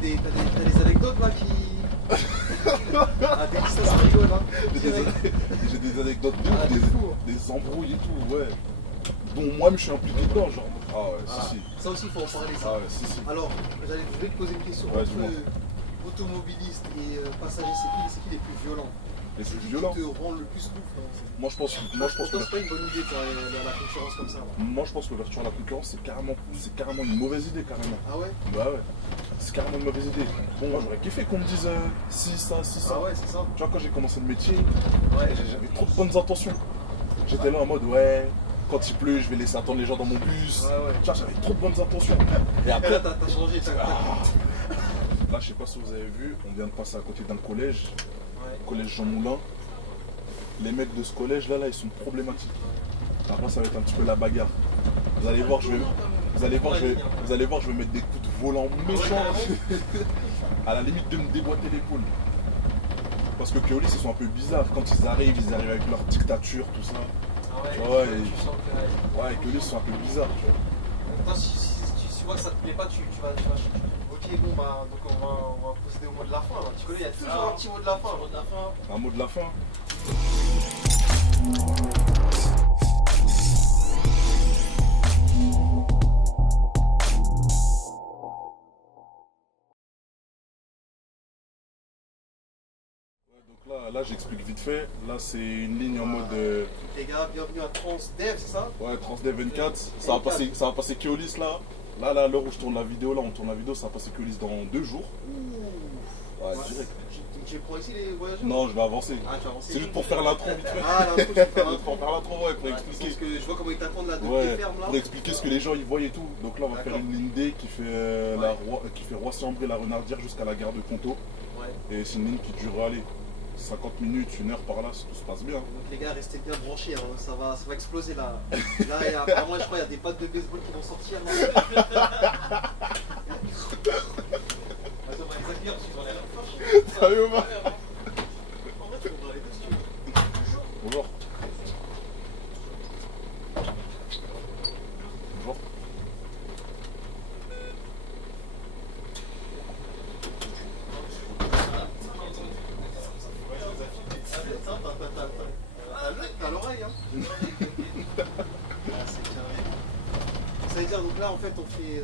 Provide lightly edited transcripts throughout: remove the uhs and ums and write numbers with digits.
t'as des anecdotes là qui. Ah, dès que ça rigole, hein. J'ai des anecdotes de ouf, des embrouilles et tout, ouais. Dont moi, je suis impliqué dedans, genre. Ah ouais, si. Ça aussi, il faut en parler, ça. Ah ouais, si. Alors, je vais te poser une question. Ouais, Entre automobiliste et passager, c'est qui les plus violents? Les plus violents? Qui te rend le plus ouf? Moi, je pense que c'est pas une bonne idée, la concurrence comme ça. Là. Moi, je pense que l'ouverture à la concurrence, c'est carrément une mauvaise idée, carrément. Ah ouais? Bah ouais. C'est carrément une mauvaise idée. Bon, moi, j'aurais kiffé qu'on me dise si ça. Ah ouais, c'est ça. Tu vois, quand j'ai commencé le métier, ouais. J'avais trop de bonnes intentions. J'étais là en mode, ouais, quand il pleut, je vais laisser attendre les gens dans mon bus. Ouais. Tu vois, j'avais trop de bonnes intentions. Et après, là, t'as changé. Là, je sais pas si vous avez vu, on vient de passer à côté d'un collège, collège Jean Moulin. Les mecs de ce collège là, ils sont problématiques. Après, ça va être un petit peu la bagarre. Vous allez voir, je vais mettre des coups de volant méchants. À la limite de me déboîter l'épaule. Parce que Keolis, ils sont un peu bizarres. Quand ils arrivent avec leur dictature, tout ça. Ah ouais, tu vois, ouais, Keolis, ils sont un peu bizarres. Tu vois. Toi, si tu vois que ça te plaît pas, tu vas. Ok, bon, bah, donc on va procéder au mot de la fin. Là. Tu connais, il y a toujours un petit mot de la fin. Un mot de la fin. Donc là j'explique vite fait. Là, c'est une ligne en mode. Les gars, bienvenue à Transdev, c'est ça? Ouais, Transdev 24. Ça va passer Keolis là. Là, à l'heure où je tourne la vidéo, on tourne la vidéo, ça va passer Keolis dans 2 jours. Ouais, direct. Tu prends ici les voyageurs? Non, je vais avancer. Ah, tu vas avancer. C'est juste pour faire l'intro vite fait. Ah, l'intro, tu peux pour faire l'intro, ouais, pour expliquer. Parce que je vois comment ils t'attendent là, depuis les fermes là. Pour expliquer ce que les gens ils voient et tout. Donc là, on va faire une ligne D qui fait Roissy-en-Brie, la Renardière jusqu'à la gare de Conto. Et c'est une ligne qui dure, allez, 50 minutes, 1 heure par là, si tout se passe bien. Donc les gars, restez bien branchés, hein. ça va exploser là. Là, apparemment, je crois qu'il y a des battes de baseball qui vont sortir. Attends, on va les accueillir parce qu'ils ont l'air proches. Sérieux, va. En vrai, tu voudras les deux si tu veux. Bonjour. Bonjour. T'as l'oreille, hein. C'est carré. Ça veut dire, donc là, en fait, on fait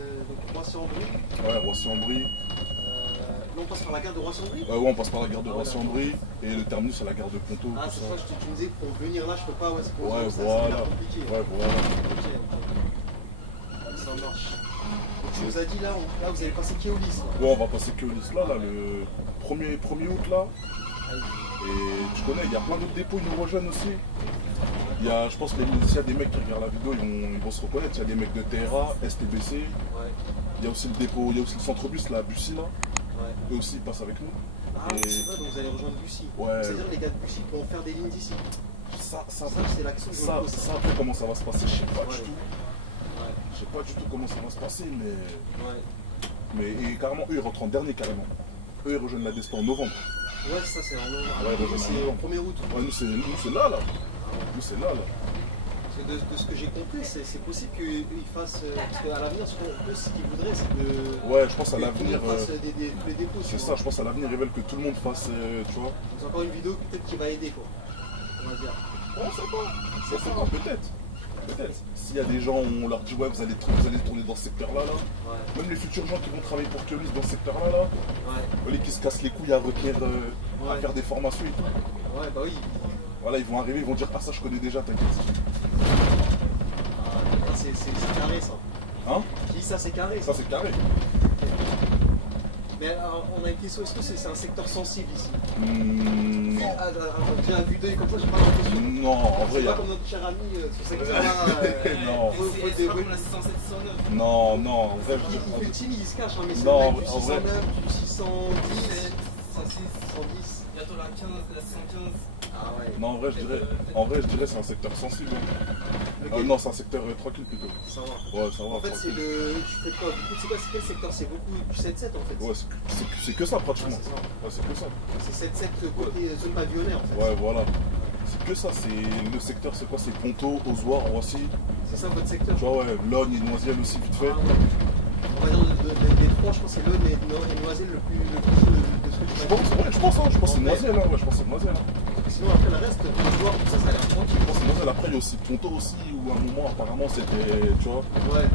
Roissy-en-Brie. Ouais, Roissy-en-Brie. Là, on passe par la gare de Roissy-en-Brie. Ouais, on passe par la gare de Roissy-en-Brie. Et le terminus, c'est la gare de Conto. Ah, c'est ça, tu me disais que pour venir là, je peux pas. Ouais, c'est voilà. compliqué. Ouais, voilà. Ok. Ça marche. Donc, tu nous as dit là, vous allez passer Keolis. Ouais, on va passer Keolis là, le 1er août là. Et tu connais, il y a plein d'autres dépôts innovogènes aussi. Il y a, je pense que s'il y a des mecs qui regardent la vidéo, ils vont se reconnaître. Il y a des mecs de TRA, STBC. Il y a aussi le dépôt, il y a aussi le centre-bus, la Bussy là. Eux aussi, ils passent avec nous. Ah, c'est vrai, donc vous allez rejoindre Bussy. Ouais. C'est-à-dire les gars de Bussy pourront faire des lignes d'ici. Ça c'est l'action que je me pose. Ça, après, comment ça va se passer, je sais pas du tout. Je sais pas du tout comment ça va se passer, mais et carrément, eux, ils rentrent en dernier carrément. Eux, ils rejoignent la Despo en novembre. Ouais, ça c'est en novembre. Ouais, c'est en 1er août. Ouais, nous, c'est là. Nous, c'est là. De ce que j'ai compris, c'est possible qu'ils fassent. Parce qu'à l'avenir, ce qu'ils voudraient, c'est que. Ouais, je pense à l'avenir. Les dépôts. C'est ça, je pense à l'avenir, ils veulent que tout le monde fasse. Tu vois. C'est encore une vidéo peut-être qui va aider, quoi. On va dire. Ouais, c'est pas. Peut-être. S'il y a des gens où on leur dit, ouais, vous allez tourner dans ce secteur-là, même les futurs gens qui vont travailler pour Keolis dans ce secteur-là, qui se cassent les couilles à à faire des formations et tout. Ouais, bah oui. Voilà, ils vont arriver, ils vont dire, ah, ça je connais déjà, t'inquiète. C'est carré ça. Hein? Qui dit ça, c'est carré. Ça, c'est carré. Mais alors, on a une question, est-ce que c'est un secteur sensible ici? Non. J'ai un vue d'œil comme ça, j'ai pas l'impression. Non, en vrai, c'est pas comme notre cher ami, ce secteur-là. Non. C'est comme la 607-609. Non, en vrai, il fait timide, il se cache, hein, mais c'est non, du 609, du 610, 110. Bientôt la 15, la 115. Ah ouais. Non, en vrai, je dirais c'est un secteur sensible. Okay. Non, c'est un secteur tranquille plutôt. Ça va. Ouais, ça va. En fait, c'est le. Tu fais quoi? C'est quoi? C'est quel secteur? C'est beaucoup du 7-7 en fait. Ouais, c'est que ça pratiquement. Ah, ouais, c'est que ça. C'est 7-7 côté zone pavillonnaire en fait. Ouais, voilà. C'est que ça. C'est le secteur, c'est quoi? C'est Ponto, Ozoir, Roissy. C'est ça votre secteur? Tu vois, ouais, Logne et Noisiel aussi, vite fait. Ah, ouais. On va dire les trois, je pense que c'est Logne et Noisiel pense, ouais, je pense, hein, je pense que c'est Noiselle, hein, ouais, je pense que c'est Noiselle. Hein. Sinon, après, le reste, le joueur, tout ça, ça a l'air tranquille. Je pense que c'est Noiselle. Après, il y a aussi Ponto aussi, où à un moment, apparemment, c'était, tu vois. Ouais.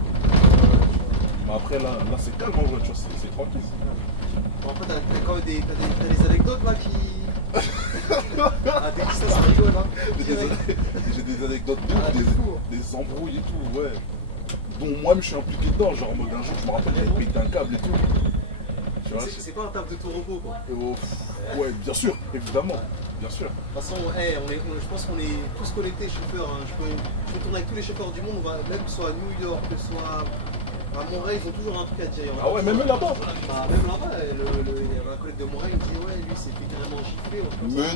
Mais après, là c'est calme, en vrai, tu vois, c'est tranquille. Bon, après, t'as quand même t'as des anecdotes là qui. Ah, des histoires, ça rigole, hein. J'ai des anecdotes de Ah, ouf, fou, hein. des embrouilles et tout, ouais. Dont moi-même, je suis impliqué dedans, genre en mode un jour, je me rappelle, j'avais pété un câble et tout. Tu vois, C'est pas un taf de tout repos, quoi. ouais, bien sûr, évidemment, bien sûr. De toute façon, je pense qu'on est tous connectés, chauffeurs. Hein. Je peux tourner avec tous les chauffeurs du monde, même que ce soit à New York, que ce soit à Montréal, ils ont toujours un truc à dire. Ah ouais, même eux là-bas. Bah, même là-bas, il y avait un collègue de Montréal, il me dit ouais, lui, c'est fait carrément gifler.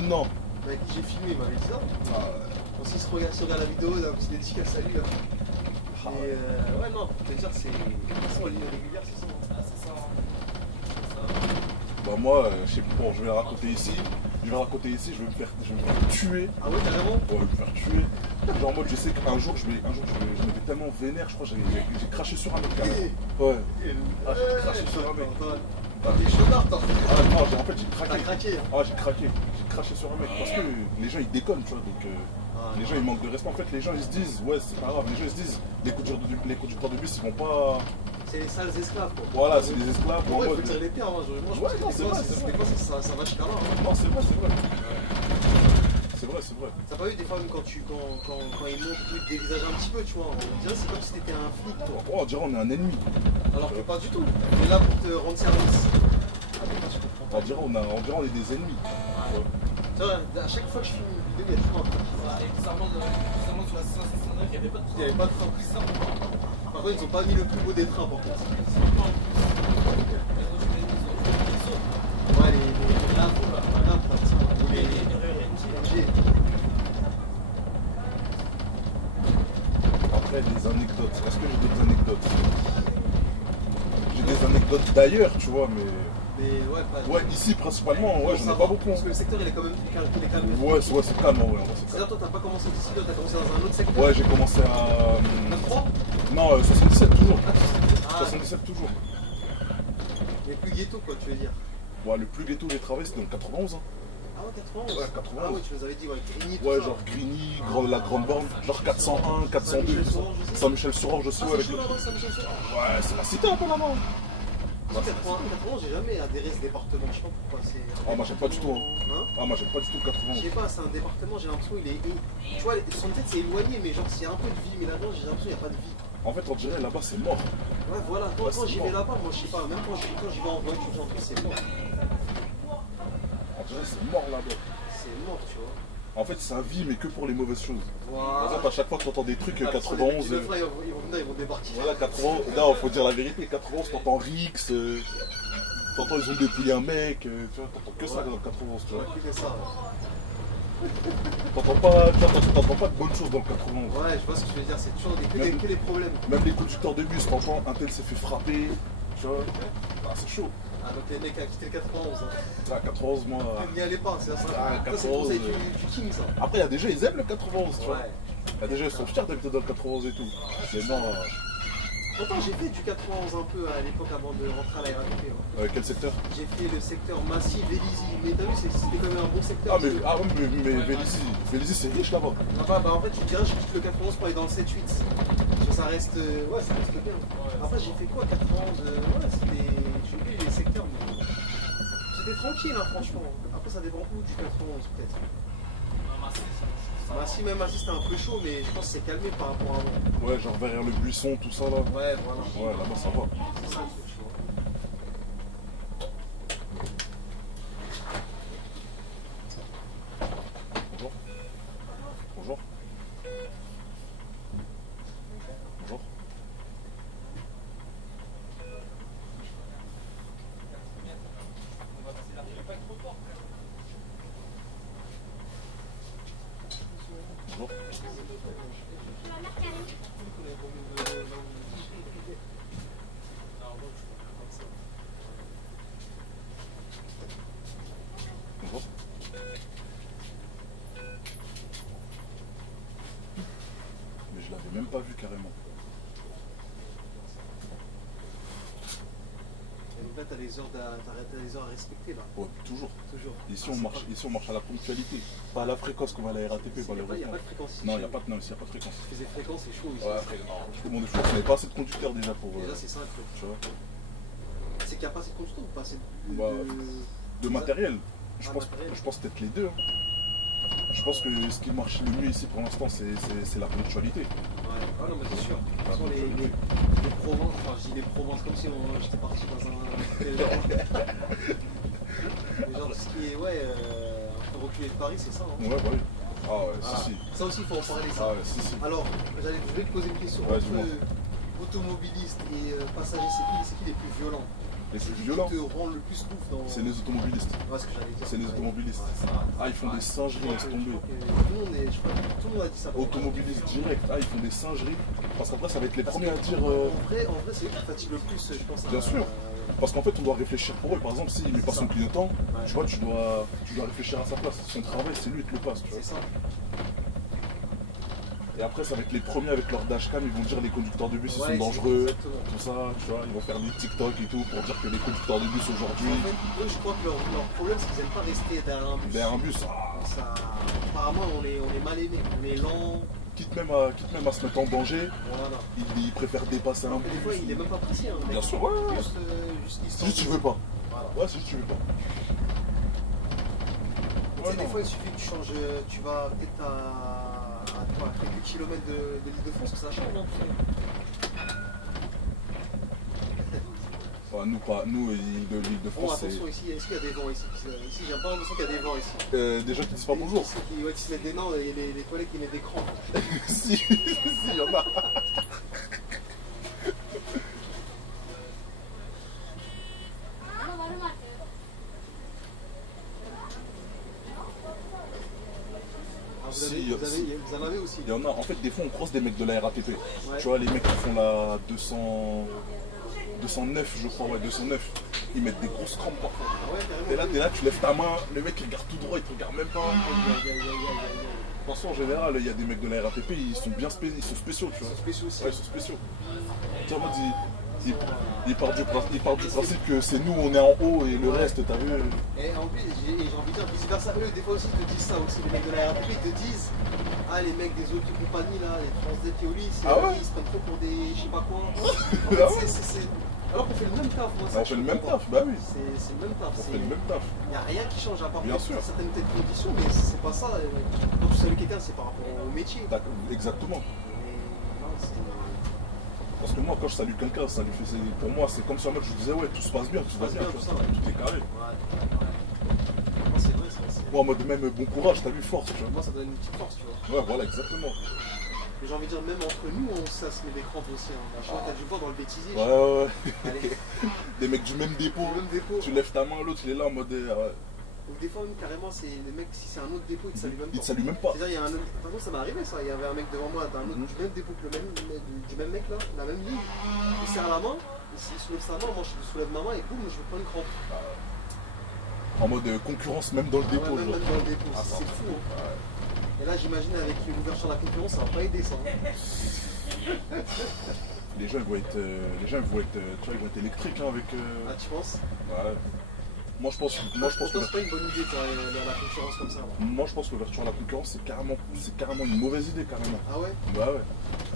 Mais non. Avec qui j'ai filmé, il m'avait dit ça. Ah, Aussi, il se regarde la vidéo, il a un petit dédicace à lui. Là. Ah, Et ouais, non, je veux dire, c'est. De toute façon, en ligne régulière, c'est ça. Ah, c'est ça. bah moi, je sais pas, bon, je vais la raconter ici. Je vais me faire tuer. Ah ouais, carrément. Ouais, me faire tuer. Genre en mode, je sais qu'un jour, je m'étais tellement vénère, je crois, j'ai craché sur un mec. Ouais. Ah, j'ai craché sur un mec. T'es chaudard, toi. Ah non, en fait, j'ai T'as craqué. craqué. Ah, j'ai craqué. J'ai craché sur un mec. Parce que les gens, ils déconnent, tu vois. Donc, les gens, ils manquent de respect. En fait, les gens, ils se disent, ouais, c'est pas grave. Les gens, ils se disent, les conducteurs de bus, ils vont pas. C'est les sales esclaves, quoi. Voilà, c'est des esclaves. Ouais, il faut dire les termes. Moi, je Ouais, non, pense que c'est vrai, des fois, ça va jusqu'à là. Hein. Non, c'est vrai. C'est vrai. T'as pas vu des femmes quand ils montrent des visages un petit peu, tu vois. On dirait c'est comme si t'étais un flic, toi. Oh, on dirait on est un ennemi. Alors que pas du tout. On est là pour te rendre service. Ah, mais moi, je comprends pas. On dirait on est des ennemis. Tu vois, à chaque fois que je filme une vidéo, il y a toujours un truc. Et bizarrement, sur la 569, il n'y avait pas de Il n'y avait pas de train. Par contre, ils ont pas mis le plus beau des trains, par contre. Ouais, les lavos, là. Les Après, des anecdotes. Est-ce que j'ai d'autres anecdotes? J'ai des anecdotes d'ailleurs, tu vois, mais ouais, pas. ouais, ici principalement, ouais, j'en ai pas beaucoup. Parce que le secteur, il est quand même calme. Ouais, c'est calme, ouais. C'est-à-dire, toi, t'as pas commencé d'ici, là, t'as commencé dans un autre secteur? Ouais, j'ai commencé à. 23? Non, 77 toujours. Ah, 77 toujours. mais plus ghetto, quoi, tu veux dire. Ouais, le plus ghetto que j'ai travaillé, c'était dans le 91. Hein. Ah ouais, 91? Ouais, 91. Ah ouais, tu nous avais dit, ouais, Grigny, tout Ouais, ça. genre Grigny, la Grande Borne, genre 401, 402, tout ça. Saint-Michel-sur-Orge aussi, Ah, ouais, c'est avec chaud là-bas, Saint-Michel-sur-Orge. Ouais, c'est la cité un peu là-bas. Moi, 91, j'ai jamais adhéré à ce département. Je sais pas pourquoi. Ah, moi, j'aime pas du tout. Hein. Ah, moi, j'aime pas du tout le Je 91. sais pas, c'est un département, j'ai l'impression il est. Tu vois, son tête c'est éloigné, mais genre s'il y a un peu de vie, mais là-dedans j'ai l'impression qu'il n'y a pas de vie. En fait, on dirait là-bas, c'est mort. Ouais, voilà, quand j'y vais là-bas, moi je sais pas, même quand j'y vais en voiture, j'en trouve c'est mort. On dirait c'est mort là-bas. C'est mort, tu vois. En fait, ça vit, mais que pour les mauvaises choses. Par Voilà. exemple, à chaque fois que tu entends des trucs, 91. Ils vont venir, ils vont débarquer. Voilà, 91. Non, faut dire la vérité. 91, t'entends Rix. T'entends, ils ont dépouillé un mec. Tu vois, t'entends que ça dans le 91, tu vois. Écoutez ça. T'entends pas de bonnes choses dans le 91. Ouais, je vois ce que je veux dire, c'est toujours que des problèmes. Même les conducteurs de bus, t'entends, un tel s'est fait frapper. Tu vois, ah, c'est chaud. Ah, donc les mecs à quitter le 91. Hein. Là, 91, moi. N'y allez pas, c'est ça. Ah, Ça, c'est le 91, conseil du king, ça. Après, il y a des gens, ils aiment le 91, tu vois. Ouais. Il y a des gens, ils sont fiers d'habiter dans le 91 et tout. Mais non. Pourtant, j'ai fait du 91 un peu à l'époque avant de rentrer à la RATP. Ouais. Quel secteur? J'ai fait le secteur Massy, Vélizy. Mais t'as vu, c'était quand même un bon secteur. Ah, mais Vélizy, c'est riche là-bas. Là-bas, bah en fait, tu me dirais, je quitte le 91 pour aller dans le 7-8. Parce que ça reste, ouais, ça reste bien. Après, j'ai fait quoi, 91 ouais, c'était. J'ai oublié les secteurs, mais. C'était tranquille, hein, franchement. Après, ça dépend où du 91, peut-être. Massy, même Massy, c'était un peu chaud, mais je pense que c'est calmé par rapport à avant. Ouais, genre derrière le buisson, tout ça là. Ouais, voilà. Ouais, là-bas, ça va. C'est ça le truc, tu vois. Bonjour. Bonjour. Bonjour. Bonjour. Bonjour. Mais je l'avais même pas vu carrément. là, t'as les heures à respecter là. Ouais, toujours. Toujours. Ici, on marche à la ponctualité, pas à la fréquence comme à la RATP. Il n'y a pas de fréquence ici. Non, il n'y a pas de fréquence. Tu fais des fréquences, c'est chaud ici. Ouais, après, non, tout le monde est chaud. On n'avait pas assez de conducteurs déjà pour. Déjà, c'est ça le truc. Tu vois. C'est qu'il n'y a pas assez de conducteurs ou pas assez de matériel. Je matériel. pense peut-être les deux. Hein. Je pense que ce qui marche le mieux ici pour l'instant, c'est la ponctualité. Ouais, ah non, mais c'est sûr. De toute façon, les Provences, enfin, je dis les Provences comme si j'étais parti dans un. Genre, ce qui est, ouais, un peu reculé de Paris, c'est ça. Hein. Ouais, bah oui. Ah ouais, Ah, si. ça aussi, il faut en parler. Ça. Ah ouais, si. Alors, je vais te poser une question. Ouais, Entre automobilistes et passagers, c'est qui les plus violents? Les plus qui violents, te rend le plus ouf dans. c'est les automobilistes. Ouais, ce que j'allais dire. C'est les automobilistes. Ouais, Ah, ils font des singeries, laisse tomber. Je crois que tout le monde a dit ça. Automobilistes direct, ah, ils font des singeries. Parce qu'après, ça va être les premiers à dire. En vrai, c'est eux qui fatiguent le plus, je pense. Bien sûr. Parce qu'en fait, on doit réfléchir pour eux. Par exemple, s'il met pas son clignotant, tu vois, tu dois réfléchir à sa place. Son travail, c'est lui qui le passe. Tu vois. C'est ça. Et après, ça va être les premiers avec leur dashcam, ils vont dire les conducteurs de bus ils sont dangereux, tout ça, tu vois, ils vont faire des TikTok et tout pour dire que les conducteurs de bus aujourd'hui. En fait, eux, je crois que leur problème, c'est qu'ils n'aiment pas rester derrière un bus. Derrière un bus. Ça, apparemment, on est mal aimé, on est lent. Quitte même à se mettre en danger, voilà. ils préfèrent dépasser un bus. Des fois, il est même pas pressé. Hein, bien sûr, ouais. Juste si tu veux pas. Voilà. Ouais, si tu veux pas. Ouais, des fois, il suffit que tu changes, tu vas peut-être à quelques kilomètres de l'Île-de-France que ça change, non? Ouais, nous l'Île-de-France. Bon, attention, ici, est-ce qu'il y a des vents ici? Ici, j'ai pas l'impression qu'il y a des vents ici. Des gens qui disent pas bonjour. Qui se mettent des noms et les collègues qui mettent des crans. Si, il y en a. Vous en avez aussi. Il y en a. En fait, des fois, on croise des mecs de la RATP. Ouais. Tu vois, les mecs qui font la 209, je crois, ouais, 209. Ils mettent des grosses crampes parfois. Ouais, et là, t'es là, tu lèves ta main, le mec il regarde tout droit, il te regarde même pas. De toute façon, en général, il y a des mecs de la RATP, ils sont bien spéciaux, tu vois. Spéciaux aussi. Ouais, ils sont spéciaux. Tu vois, il part du principe que c'est nous, on est en haut et le reste, t'as vu. Et en plus, j'ai envie de dire vice versa, eux, des fois aussi, ils te disent ça aussi, les mecs de la RATP, ils te disent, ah, les mecs des autres compagnies, là, les Transdet et Oli, ils se prennent trop pour des je sais pas quoi. En fait, alors qu'on fait le même taf, moi, ça. On fait le même taf, bah oui. C'est le même taf. On fait le même taf. Il n'y a rien qui change à part certaines peut-être conditions, mais c'est pas ça. Quand tu salues quelqu'un, c'est par rapport au métier. Exactement. Mais parce que moi, quand je salue quelqu'un, ça lui fait. Pour moi, c'est comme si je disais, ouais, tout se passe bien, tout va bien, tout est carré. Ouais. C'est vrai, moi, en mode même bon courage, t'as vu, force, tu vois. Moi, ça donne une petite force, tu vois. Ouais, voilà, exactement. Mais j'ai envie de dire, même entre nous, ça se met des crampes aussi. Hein. Je crois que t'as dû voir dans le bêtisier. Ouais. Des mecs du même dépôt. Tu lèves ta main, l'autre, il est là en mode. Ou des fois, même carrément, c'est les mecs, si c'est un autre dépôt, ils te saluent même pas. Ils te saluent même pas. C'est-à-dire, il y a un autre. Par contre, ça m'est arrivé ça. Il y avait un mec devant moi d'un autre, du même dépôt que du même mec là, la même ligne. Il serre la main, il soulève sa main, moi je soulève ma main et boum, je me prends une crampe. En mode concurrence, même dans le dépôt. Même dans le dépôt, c'est fou. Hein. Et là, j'imagine avec l'ouverture de la concurrence, ça va pas aider ça. Les gens ils vont être électriques hein, avec. Ah, tu penses? Ouais. Moi je pense que c'est pas une bonne idée la concurrence comme ça. Moi je pense que l'ouverture à la concurrence c'est carrément une mauvaise idée carrément. Ah ouais? Bah ouais.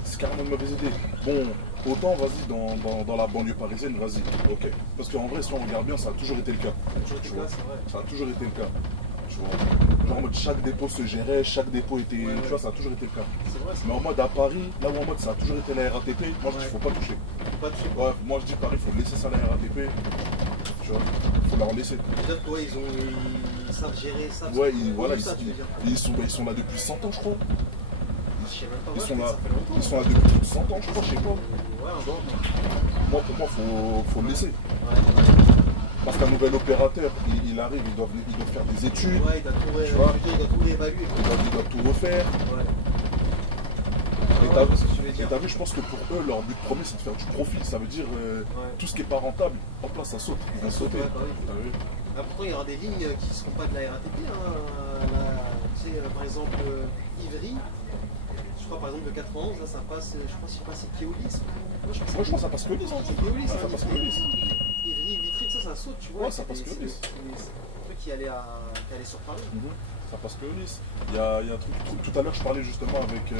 C'est carrément une mauvaise idée. Bon, autant vas-y dans la banlieue parisienne, vas-y, ok. Parce qu'en vrai si on regarde bien ça a toujours été le cas. Ça a toujours été le cas. Tu vois. Genre en mode chaque dépôt se gérait, chaque dépôt était. Tu vois, ça a toujours été le cas. Vrai, mais en mode à Paris, là où en mode ça a toujours été la RATP, moi je dis faut pas toucher. Ouais, moi je dis Paris, faut laisser ça à la RATP. Tu vois, faut leur laisser. C'est-à-dire quoi, ils savent gérer ça. Ouais, ils sont là depuis 100 ans je crois. Ils sont là depuis plus de 100 ans je crois, je sais pas. Ouais, moi pour moi faut laisser. Parce qu'un nouvel opérateur, il arrive, il doit faire des études. Ouais, il doit tout réévaluer. Il doit tout refaire. Ouais. Et t'as vu, je pense que pour eux, leur but premier, c'est de faire du profit. Ça veut dire tout ce qui n'est pas rentable, hop là, ça saute. Ils vont sauter. Pourtant, il y aura des lignes qui ne seront pas de la RATP. Hein. Tu sais, par exemple, Ivry. Je crois par exemple le 91, là ça passe, je crois que c'est Keolis. Moi je pense que ça passe que 10 ans. C'est Keolis, ça passe que 10. Ivry, Vitry, ça ça saute, tu vois. Ouais, ça passe que c'est lisse. des trucs qui allaient sur Paris. Ça passe que lisse. Il y a un truc. Tout à l'heure, je parlais justement avec.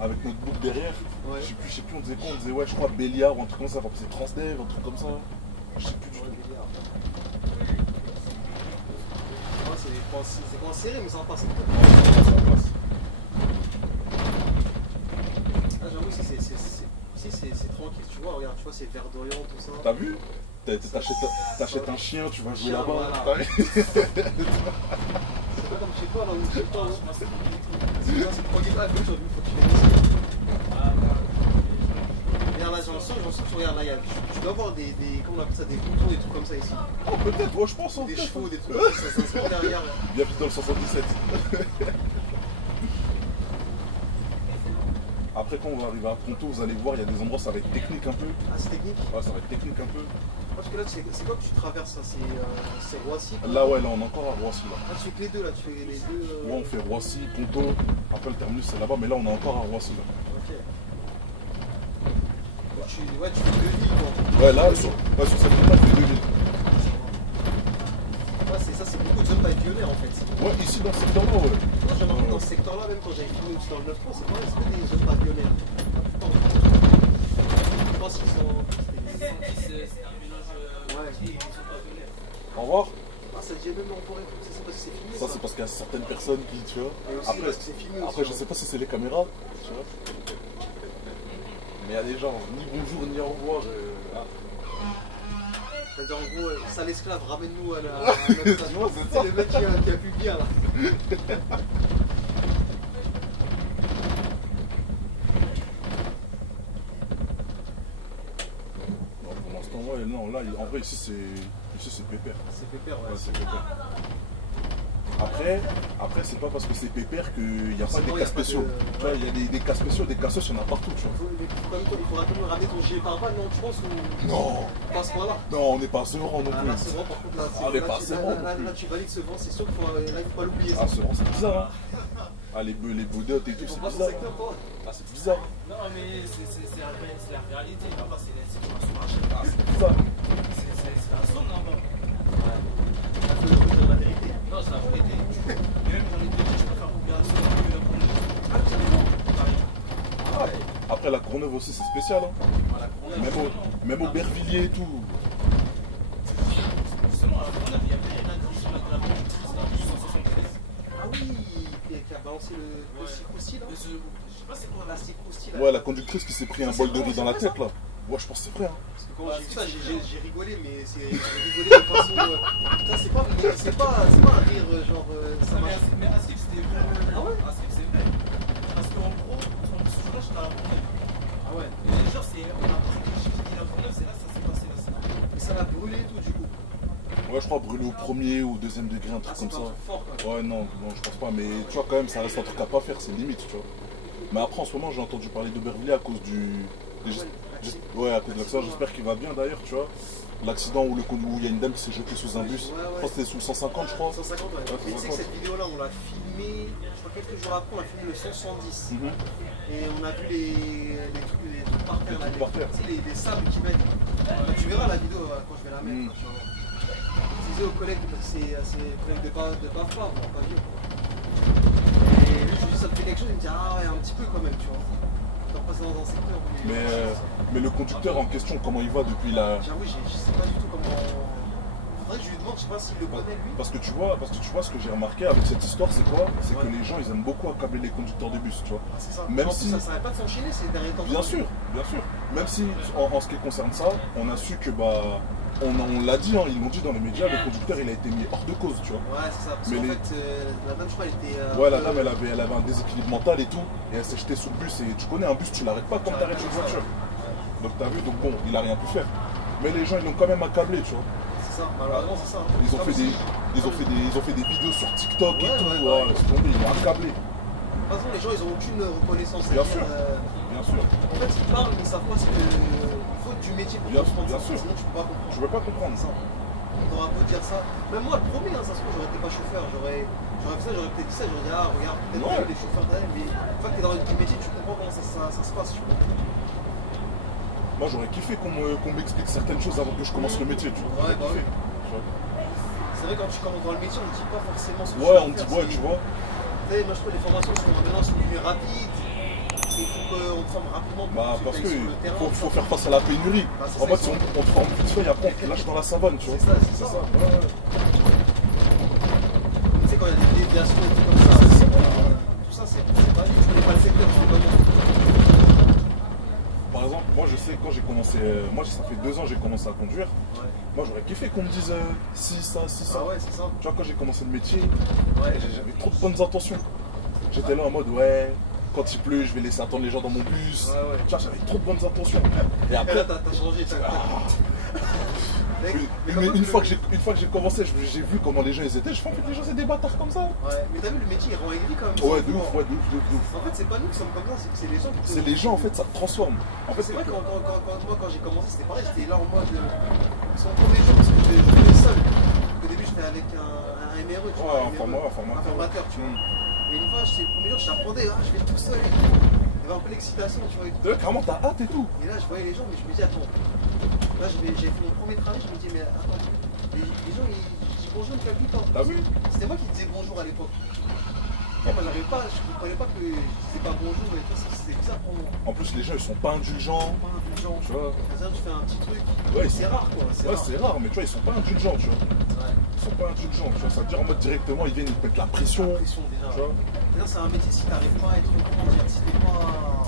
Avec notre boucle derrière. Ouais. Je sais plus, on disait quoi? On disait, ouais, je crois Béliard ou un truc comme ça. Enfin, c'est Transdev, un truc comme ça. Je sais plus du tout. C'est quand serré, mais ça va passer. Ça passe. Ah, j'avoue, si c'est tranquille, tu vois, regarde, tu vois, c'est Verdorian, tout ça. T'as vu? T'achètes un chien, tu vas jouer Chien, là-bas. voilà. C'est pas comme chez toi, là, où chez toi, hein. C'est tranquille, ah, faut que tu les regarde là, j'en sens que regarde là, tu dois avoir des comment on appelle ça, des boutons, des trucs comme ça ici. Oh, peut-être, ouais, je pense. Des chevaux, des trucs comme ça, ça se met derrière. Bienvenue dans le 77. Après, quand on va arriver à Ponto, vous allez voir, il y a des endroits, ça va être technique un peu. Ah, c'est technique? Ouais, ça va être technique un peu. Parce que là, c'est quoi que tu traverses ça? C'est Roissy? Là, ouais, là, on est encore à Roissy, là. Ah, tu fais que les deux, là, tu fais les deux. Ouais, on fait Roissy, Ponto. Après, le terminus, c'est là-bas, mais là, on est encore à Roissy, là. Ok. Ouais, tu fais deux villes, quoi. Ouais, là, sur cette ligne-là, on fait deux villes. Ouais, c'est ça, c'est beaucoup de zones pavillonnées, en fait. Ouais, ici, dans ce secteur-là, ouais. Moi, j'ai remarqué dans ce secteur-là, même quand j'avais filmé aussi dans le 9 c'est pareil, c'est que des zones pavillonnées. Je pense qu'ils sont. C'est un mélange qui sont pas venus. Au revoir. Ah, ça dit même en forêt, c'est parce que c'est filmé. Ça, c'est parce qu'il y a certaines personnes qui, tu vois. Et aussi Après, parce que c'est filmé aussi, après je hein. sais pas si c'est les caméras, tu vois. Mais il y a des gens, ni bonjour, ni au revoir. C'est-à-dire, en gros, ça l'esclave, ramène-nous à notre station. C'est le mec qui a pu bien, là. Non, pour l'instant, ouais, non, là, en vrai, ici, c'est pépère. C'est pépère, ouais. Ouais, c'est pépère. Après c'est pas parce que c'est pépère qu'il n'y a pas des Forcément, cas spéciaux. Tu vois, il y a des cas spéciaux, des cassos, il y en a partout, tu vois. Il faudra quand même ramener ton gilet pare-balles, non, tu penses, ou Non, pas à ce point-là? non, on n'est pas Sevran non Ah, plus. là, c'est vrai, par contre, là, Ah, mais pas Sevran non plus. là, tu valides ce vent, c'est sûr qu'il faut, là, il faut pas l'oublier. Ah, Sevran, c'est bizarre, hein. Ah, les boudottes et tout, Ils font c'est pas son bizarre. secteur, toi. Ah, c'est bizarre. Non, mais c'est la réalité. Là-bas, c'est sur un marché. Ah, c'est bizarre. C'est la zone là-bas. Il faut dire la vérité. Non, c'est la vérité. Et même j'en ai dit, je préfère l'opération que la Courneuve. Absolument. Ah, après, la Courneuve aussi, c'est spécial, hein. Voilà, Même au Bervilliers et tout. Justement, à la Courneuve, il y avait un indice sur la banque de 173. Ah oui, qui a balancé le Sikoussi, là. Je sais pas c'est quoi La Sikoussi, là. Ouais, la conductrice qui s'est pris un bol de riz dans la tête, là. Ouais, je pense que c'est vrai, hein. Parce que quand j'ai vu ça, j'ai rigolé, mais j'ai rigolé de façon. Ça, c'est pas un rire genre. Ça marche. Mais Asif, c'était vrai. Ah ouais? Asif, c'est vrai. Parce qu'en gros, ce jour-là, j'étais à la Courneuve. Ah ouais. Et genre, c'est après que j'ai quitté la Courneuve, c'est là que ça s'est passé. Et ça l'a brûlé et tout, du coup. Ouais, je crois brûler au premier ou deuxième degré, un truc Ah, c'est comme pas un ça. truc fort, quoi. Ouais, non, je pense pas, mais tu vois, quand même, ça reste un truc à pas faire, c'est limite, tu vois. Mais après, en ce moment, j'ai entendu parler d'Aubervilliers à cause ouais, à cause de l'accident, j'espère qu'il va bien d'ailleurs, tu vois. L'accident où il y a une dame qui s'est jetée sous un bus. Ouais, ouais. Je pense que c'était sous le 150, je crois. 150, ouais. Ouais, Et tu sais que 150. cette vidéo-là, on l'a filmée, je crois quelques jours après, on a filmé le 170. Et on a vu les trucs par terre, là, trucs par terre. tu sais, les sables qui viennent. Tu verras la vidéo quand je vais la mettre. Tu vois. Je disais aux collègues, parce que c'est collègues de BAFA, bon, pas vieux. Et lui, je lui dis, ça te fait quelque chose, il me dit, ah ouais, un petit peu quand même, tu vois. T'en passes dans un secteur. Mais le conducteur en question, comment il va depuis la. J'avoue, je sais pas du tout comment. Faudrait que je lui demande, je sais pas s'il le connaît lui. Parce que tu vois, ce que j'ai remarqué avec cette histoire, c'est quoi? C'est que les gens, ils aiment beaucoup accabler les conducteurs de bus, tu vois. Ah, c'est ça. Même En plus, si- ça s'arrête pas de s'enchaîner ces derniers temps. Bien sûr, bien sûr. Même si, en ce qui concerne ça, on a su que, bah, on l'a dit, hein, ils l'ont dit dans les médias, le conducteur, il a été mis hors de cause, tu vois. Ouais, c'est ça. Parce Mais qu'en les- fait, la dame, je crois, elle était. Ouais, la dame, elle avait un déséquilibre mental et tout, et elle s'est jetée sous le bus, et tu connais, un bus, tu l'arrêtes pas comme t'arrêtes une voiture. Donc t'as vu, donc bon, il a rien pu faire. Mais les gens, ils l'ont quand même accablé, tu vois. C'est ça, malheureusement, c'est ça. Ils ont fait des vidéos sur TikTok et Ouais, tout, ouais. c'est tombé, ils l'ont accablé. De toute façon, les gens, ils ont aucune reconnaissance. Bien C'est-à-dire, sûr. Bien sûr. En fait, ils parlent, mais ils savent pas ce que. Il faut du métier pour Bien comprendre sûr. ça. Sinon, tu peux pas comprendre. Tu veux pas comprendre ça. On aura beau dire ça. Même moi, le premier, hein, ça se trouve, j'aurais été pas chauffeur. J'aurais fait ça, j'aurais peut-être dit ça. J'aurais dit, ah, regarde, peut-être Ouais. les chauffeurs derrière. Mais une fois que t'es dans le métier, tu comprends comment ça se passe, tu vois. Moi j'aurais kiffé qu'on m'explique certaines choses avant que je commence le métier, tu vois. Ouais, bah oui. Tu vois. C'est vrai, quand tu commences dans le métier, on ne dit pas forcément ce que Ouais, tu on vas dit, faire, ouais, c'est- tu vois. Tu sais, moi je trouve les formations maintenant sont devenues rapides. Il faut qu'on te forme rapidement pour Bah, que parce tu que ailles sur le terrain. faut faire face à la pénurie. Bah, c'est En ça, mode, si on te forme vite fait, et après on te lâche dans la savane, tu vois. C'est ça. Ouais, ouais. Tu sais, quand il y a des déviations et tout comme ça, tout ça, c'est pas du tout. Tu connais pas le secteur, tu sais pas comment. Par exemple, moi je sais quand j'ai commencé, moi ça fait 2 ans que j'ai commencé à conduire. Ouais. Moi j'aurais kiffé qu'on me dise si ça. Ah ouais, c'est ça. Tu vois, quand j'ai commencé le métier, Ouais. j'avais trop de bonnes intentions. J'étais là en mode ouais, quand il pleut, je vais laisser attendre les gens dans mon bus. Ouais, ouais. Tu vois, j'avais trop de bonnes intentions. Et Et après, là, t'as changé. Mec, mais comme une quoi, fois que j'ai commencé, j'ai vu comment les gens ils étaient. Je fais en fait les gens c'est des bâtards comme ça. Ouais, mais t'as vu, le métier il rend aigri quand même. Ouais, de c'est ouf, fort. ouais, de ouf. En fait, c'est pas nous qui sommes comme ça, c'est les gens qui te- C'est les gens en fait, ça te transforme. En fait, C'est vrai que moi quand j'ai commencé c'était pareil, j'étais là en mode c'est mon premier jour parce que je venais seul. Au début j'étais avec un MRE, tu vois, Ouais, un formateur, tu vois. Hmm. Et une fois le premier jour j'apprenais, je vais tout seul et tout. Il y avait un peu l'excitation, tu vois. Et tout. Carrément, t'as hâte et tout. Et là je voyais les gens mais je me dis attends. Là j'ai fait mon premier travail, je me dis mais attends, les gens ils disent bonjour une fois tout le temps. T'as vu? C'était moi qui disais bonjour à l'époque. Moi j'avais pas, je comprenais pas que je disais pas bonjour et tout, c'est bizarre pour moi. En plus, les gens ils sont pas indulgents. Pas indulgent, Tu vois? tu fais un petit truc. Ouais, C'est rare quoi. Ouais, c'est rare, mais tu vois, ils sont pas indulgents, tu vois. Ouais. Ils sont pas indulgents, tu vois. Ça veut dire en mode directement, ils viennent, ils te mettent la pression. La pression déjà. Tu vois? Déjà, c'est un métier si t'arrives pas à être comment dire, si t'es pas.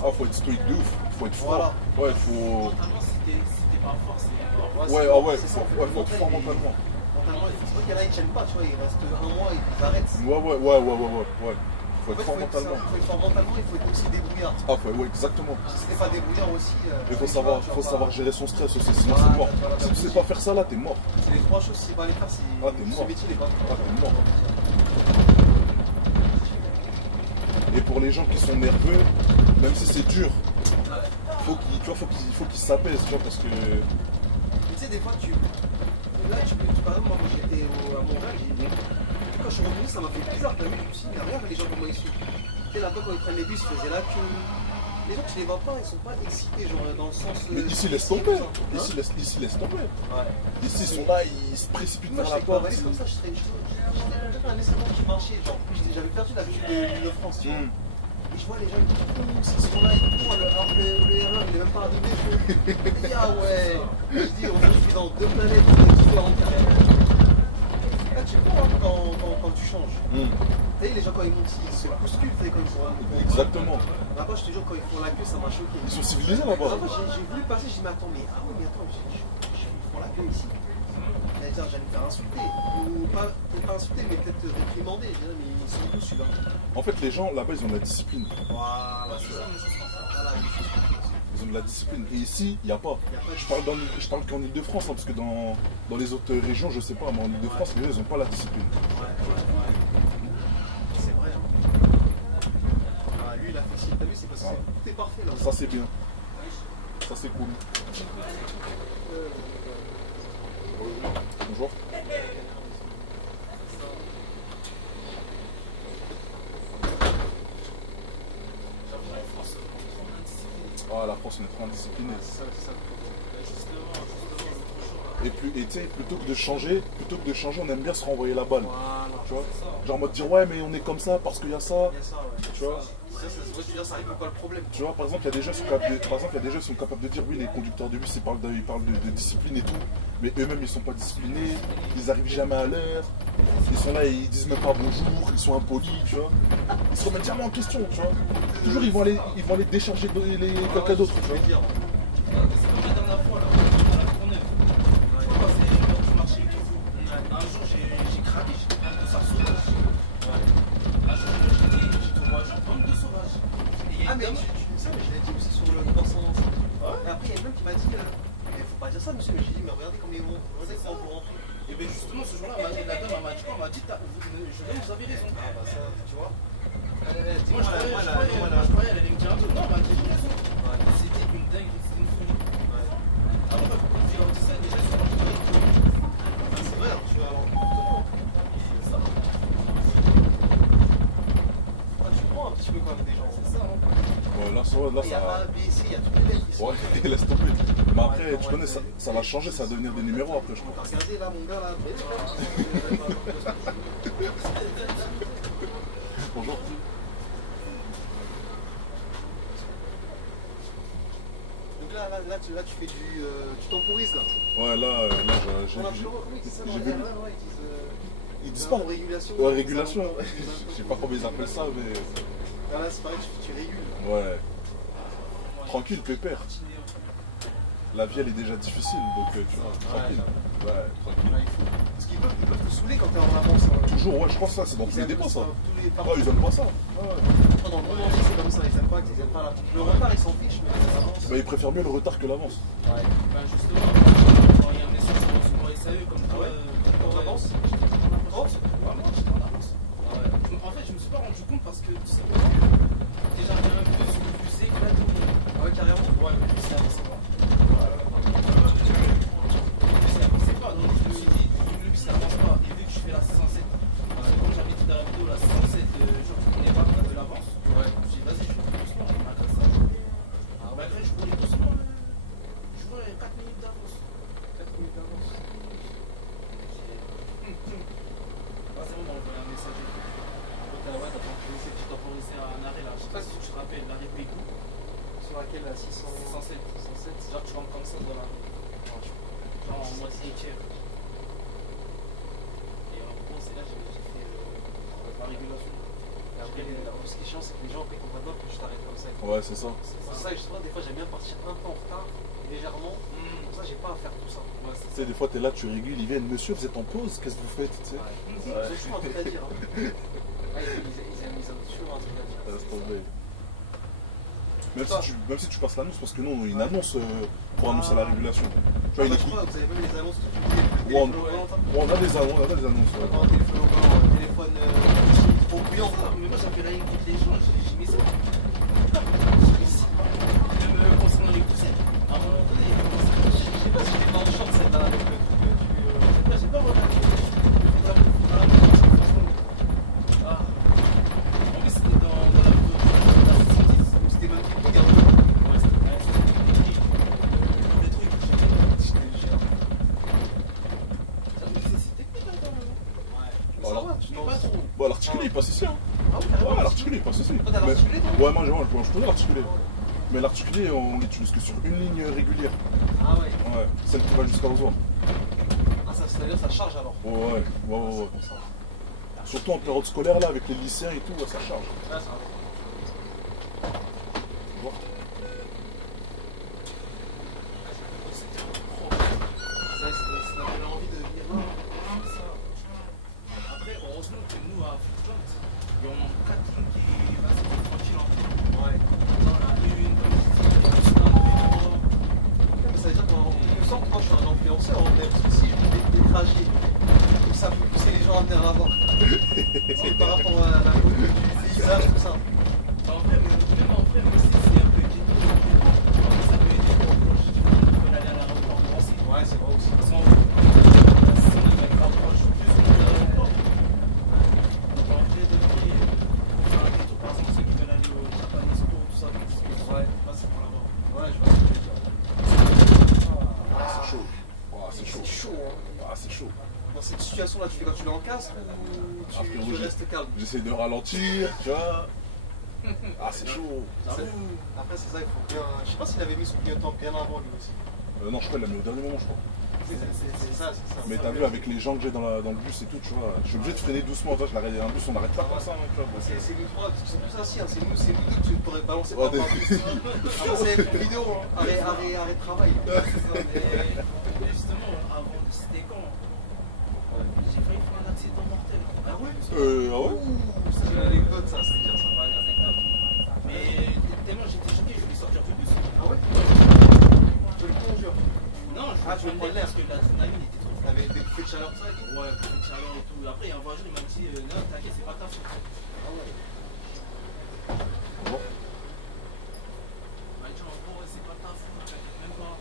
Ah, faut être stoïque de ouf, faut être fort. Voilà. Ouais, faut. Mentalement, si t'es pas fort, c'est fort. Ouais, c'est- ah ouais, c'est faut ça, être fort mentalement. Mentalement, c'est vrai qu'il y en a qui tiennent pas, tu vois, ils restent un mois et ils arrêtent. Ouais. Faut En fait, être fort mentalement. il faut être fort mentalement, il faut être aussi débrouillard. Ah, ouais, exactement. Si t'es pas débrouillard aussi. Il faut tu vois, savoir, tu vas pas- gérer son stress aussi, sinon Voilà, c'est mort. voilà, Si tu sais pas faire ça là, t'es mort. C'est les trois choses, si tu sais pas les faire, c'est. Ah, t'es Ce mort. métier, il est pas. Ah, t'es mort. Et pour les gens qui sont nerveux, même si c'est dur, faut qu'ils s'apaisent, tu vois, parce que. Mais tu sais, des fois, là, par exemple, moi, quand j'étais à Montréal, quand je suis revenu, ça m'a fait bizarre. T'as vu, je me suis dit, mais regarde les gens comment ils sont. Tu sais, là-bas, quand ils prennent les bus, ils faisaient la queue. Les gens, tu les vois pas, ils sont pas excités, genre dans le sens. Mais ici, laisse tout ça. tomber. Hein Ici, laisse tomber. Ouais. Ici, ils sont là, ils se précipitent Moi, vers je la serais pas porte. valise comme ça, j'étais un descendant qui marchait, genre, j'avais perdu l'habitude de l'île de France, tu vois. Et je vois les gens, ils poussent, ils sont là, ils courent, alors que le R1, il est même pas arrivé. Je dis, ah ouais. Je dis, je suis dans deux planètes différentes. Là, tu vois, quand tu changes. Tu sais, les gens, quand ils montent, ils se bousculent, tu sais, quand ils font. Exactement. Là-bas, je te jure, quand ils font la queue, ça m'a choqué. Ils sont civilisés là-bas. Là-bas, j'ai voulu passer, j'ai dit, mais attends, ils font la queue ici. J'allais dire, j'allais me faire insulter. Ou pas insulter, mais peut-être réprimander. Je dirais, mais ils sont tous celui-là. En fait, les gens là-bas, ils ont de la discipline. Voilà, c'est ça. Voilà, Ils ont de la discipline. Et ici, il n'y a pas. il y a pas de- Je parle qu'en Ile-de-France, hein, parce que dans les autres régions, je sais pas, mais en Ile-de-France, les gens, ils n'ont pas la discipline. C'est vrai. Ah, lui, il a fait ci. T'as vu, c'est parce que tout est parfait là. Ça, c'est bien. Ça, c'est cool. Bonjour. Ah, la France, on est trop indiscipliné. Et tu sais, plutôt que de changer, on aime bien se renvoyer la balle. Tu vois? Genre en mode dire ouais, mais on est comme ça parce qu'il y a ça. Il y a ça, ouais. Tu vois? Ça arrive pas le problème. Tu vois, par exemple, il y a des gens qui sont capables de dire oui, les conducteurs de bus, ils parlent de discipline et tout, mais eux-mêmes, ils sont pas disciplinés, ils arrivent jamais à l'heure, ils sont là et ils disent même pas bonjour, ils sont impolis, tu vois. Ils se remettent jamais en question, tu vois. Toujours, ils vont aller décharger quelqu'un d'autre, tu vois. Je veux dire. C'est comme la dernière fois, là, on a tourné. Je crois que c'est quand tu marchais et tout. Un jour, j'ai craqué, j'ai dit, de ça sauvage. Un jour, j'ai tombé à jour, bande de sauvages. Et il y a Ah, mais une tu dame- dis ça, mais je l'ai dit aussi sur le 300. Et après, il y a une meuf qui m'a dit, mais faut pas dire ça, monsieur. Mais j'ai dit, mais regardez comme ils vont. Regardez comment vous rentrez. Et bien justement, ce jour-là, la dame elle m'a dit quoi? Elle m'a dit, vous avez raison. Ah, bah ça, tu vois. Moi, je croyais, elle allait me dire un truc. Non, elle m'a dit raison. C'était une dingue, c'était une folie. Alors, quand je leur dis ça, déjà, ils sont rentrés. C'est vrai, tu vois, alors, comportement. C'est ça. Tu prends un petit peu quand même des gens. C'est ça, hein. Ouais, là, Il y a ça. A, B, C, il y a toutes les lettres qui sont. Ouais, laisse tomber. Mais après, tu connais, ça va changer, ça va devenir des numéros après, je crois. Regardez là, mon gars, là. Bonjour. Donc là, tu fais du. Tu temporises là. Ouais, là, j'ai On a plus comment ils disent ça dans j'ai les vu. erreurs, ouais, Ils disent pas. régulation. Ouais, régulation. Je sais pas comment ils appellent ça, mais. Là, c'est pareil, tu régules. Ouais. Tranquille, pépère. La vie, elle est déjà difficile, donc tu vois, tranquille. Ouais, tranquille. Parce qu'ils peuvent te saouler quand t'es en avance. Hein. Toujours, ouais, je pense que ça, c'est dans tous les débats, ça. Ouais, Ouais, ils aiment pas ça. dans le monde entier, c'est comme ça. Ils aiment pas la. Le retard, ils s'en fichent, mais l'avance. Bah, ils préfèrent mieux le retard que l'avance. Ouais. Bah justement, quand il y a un message sur mon SAE comme quoi. On avance. Oh, vraiment, j'étais en avance. En fait, je me suis pas rendu compte parce que tout simplement, déjà, il y a un peu sur le bus éclaté. Ah ouais, carrément. Ouais, le bus, c'est avancé pas. C'est pas, donc je me suis dit, le bus n'avance pas, et vu que je fais la 607, comme j'avais dit dans la vidéo, la 607, je ne connais pas de l'avance, je me suis dit, vas-y, je vais doucement, je m'accroche ça. Malgré que je roulais doucement, je vois 4 minutes d'avance. 4 minutes d'avance. C'est bon, on va un message. Ouais, tu temporisé un arrêt là, je sais pas si tu te rappelles, l'arrêt Pégou. Sur laquelle la 607. 607. Genre, tu rentres comme ça dans la rue. Genre en mode étière. Et en gros, c'est là que j'ai fait la régulation. Et après, ce qui est chiant, c'est que les gens après comprennent pas que je t'arrête comme ça. Ouais, c'est ça. C'est ça que je trouve, des fois, j'aime bien partir un peu en retard, légèrement. Comme ça, j'ai pas à faire tout ça. Ouais, Tu sais, des fois, t'es là, tu régules, ils viennent, monsieur, vous êtes en pause, qu'est-ce que vous faites, tu sais. Ils ont toujours un truc à dire. Hein. Ils ont toujours un truc à dire. Laisse tomber. Même si tu passes l'annonce, parce que nous, on a une annonce pour annoncer la régulation. Tu vois, Je crois que vous avez même les annonces que tu Ouais, on a des annonces, ouais. Téléphone trop bruyant. mais moi j'avais la ligne contre les gens, j'ai mis ça. Même concernant les coussins, à un moment donné, Je sais pas si j'étais pas en short celle-là avec le truc que tu. j'ai pas regardé. En plus, c'était dans la vidéo de la 610. C'était même qui regarde. Ouais, c'était des trucs, je sais pas. Ça me disait, c'est technique là quand même. Ouais. Ça va, tu Mais t'en pas trop. Bon, l'articulé, il passe ici, hein. Ah oui, carrément. Ouais, l'articulé, il passe ici. Toi, t'as l'articulé, toi Ouais, moi, je connais l'articulé. Mais l'articulé, on l'utilise que sur une ligne régulière. Ah ouais. Ouais, celle qui va jusqu'à Rosoir. Ah, ça veut dire que ça charge alors. Ouais. C'est pour ça. Surtout en période scolaire, là, avec les lycéens et tout, ouais, ça charge. Ouais, ça va. Voir. Ça donne envie de venir là. Après, heureusement que nous, à Footplant, il y a 4 lignes qui passent tranquille en fait. Ouais. Dans la une, comme je disais, dans le Mais ça veut dire qu'en quelque sorte, moi je suis un influenceur en vrai, parce que si je fais des trajets, donc ça peut pousser les gens à venir la voir. C'est par rapport à la beauté du paysage, tout ça. En vrai, même en vrai, moi aussi, c'est un peu gênant. Ça peut aider pour aller à l'aéroport français. Ouais, c'est vrai aussi. Parce qu'en vrai, si on avait un rapproche plus ou moins de l'aéroport, donc en vrai, de vrai, pour faire un détour, par exemple, ceux qui veulent aller au Japanese Tour, tout ça, Ouais. c'est pour là-bas. Ouais, je vois ce que tu veux dire. Ah, c'est chaud. Ah, c'est chaud. C'est chaud, hein. Ah, c'est chaud. Dans cette situation-là, tu fais quand tu l'es en casque ou Ah, frérot, tu restes calme? J'essaie de ralentir, tu vois. Ah, c'est chaud. Après, c'est ça, il faut bien. Je sais pas s'il avait mis son clignotant bien avant lui aussi. Non, je crois qu'il l'a mis au dernier moment, je crois. C'est ça, c'est ça. Mais t'as vu, avec les gens que j'ai dans le bus et tout, tu vois, je suis obligé de freiner doucement. Toi, un bus, on n'arrête pas comme ça, hein, tu vois. C'est nous trois, parce qu'ils sont tous assis, hein. C'est nous deux que tu pourrais balancer par Ouais, rapport à nous. C'est une vidéo, hein. Arrêt de travail. Mais justement, avant, c'était quand j'ai failli faire un accident mortel. Ah ouais? Ah ouais? Ouh, ça, c'est une anecdote, ça, c'est dire ça. Ouais, une anecdote. Mais tellement j'étais choqué, je voulais sortir du bus. Ah ouais? Je le conjure. Non, je Ah, tu veux prendre l'air parce que l'adrénaline était trop. T'avais des bouffées de chaleur, ça et tout. Ouais, pour une chaleur et tout. Après, il y a un voyageur, il m'a dit non, t'inquiète, c'est pas ta faute. Ah ouais. Bon. Il m'a dit en gros, c'est pas ta faute, t'inquiète même pas.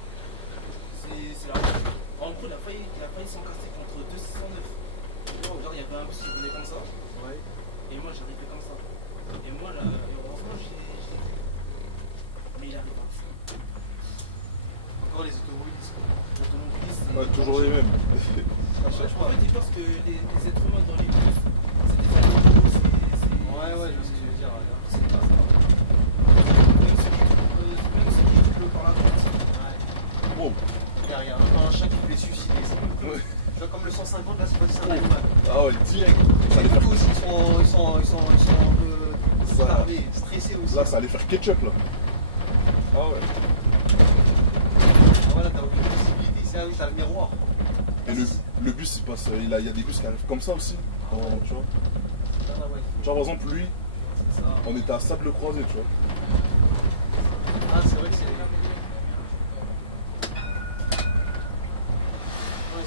C'est la faute. En gros, il a failli s'encasser contre 209. Genre, il y avait un bus qui venait comme ça. Ouais. Et moi, j'arrivais comme ça. Et moi, là, heureusement, j'ai vu. Mais il arrive en fond. Encore encore les automobilistes. Les automobilistes, Ouais, toujours les mêmes. Ça change En pas. fait, ils pensent que les êtres humains dans les bus, c'est des animaux, c'est. Ouais, je vois ce que tu veux dire. C'est pas ça. Même ceux qui pleut par la droite. Ouais. Wow. Il y a encore un chat qui voulait suicider. Ouais. Tu vois, comme le 150, là, c'est pas c'est un animal. Ah ouais, direct. Ça allait Les faire... autos aussi, ils sont un peu Ça- starvés, stressés aussi. Là, ça allait faire ketchup là. Ah ouais. Ah, voilà, t'as aucune possibilité. C'est là où t'as le miroir. Et le bus, il passe. Il y a des bus qui arrivent comme ça aussi. Tu vois. Ah, ouais. Genre, par exemple, lui, Ça. on était à Sable Croisé, tu vois. Ah, c'est vrai que c'est. Ouais,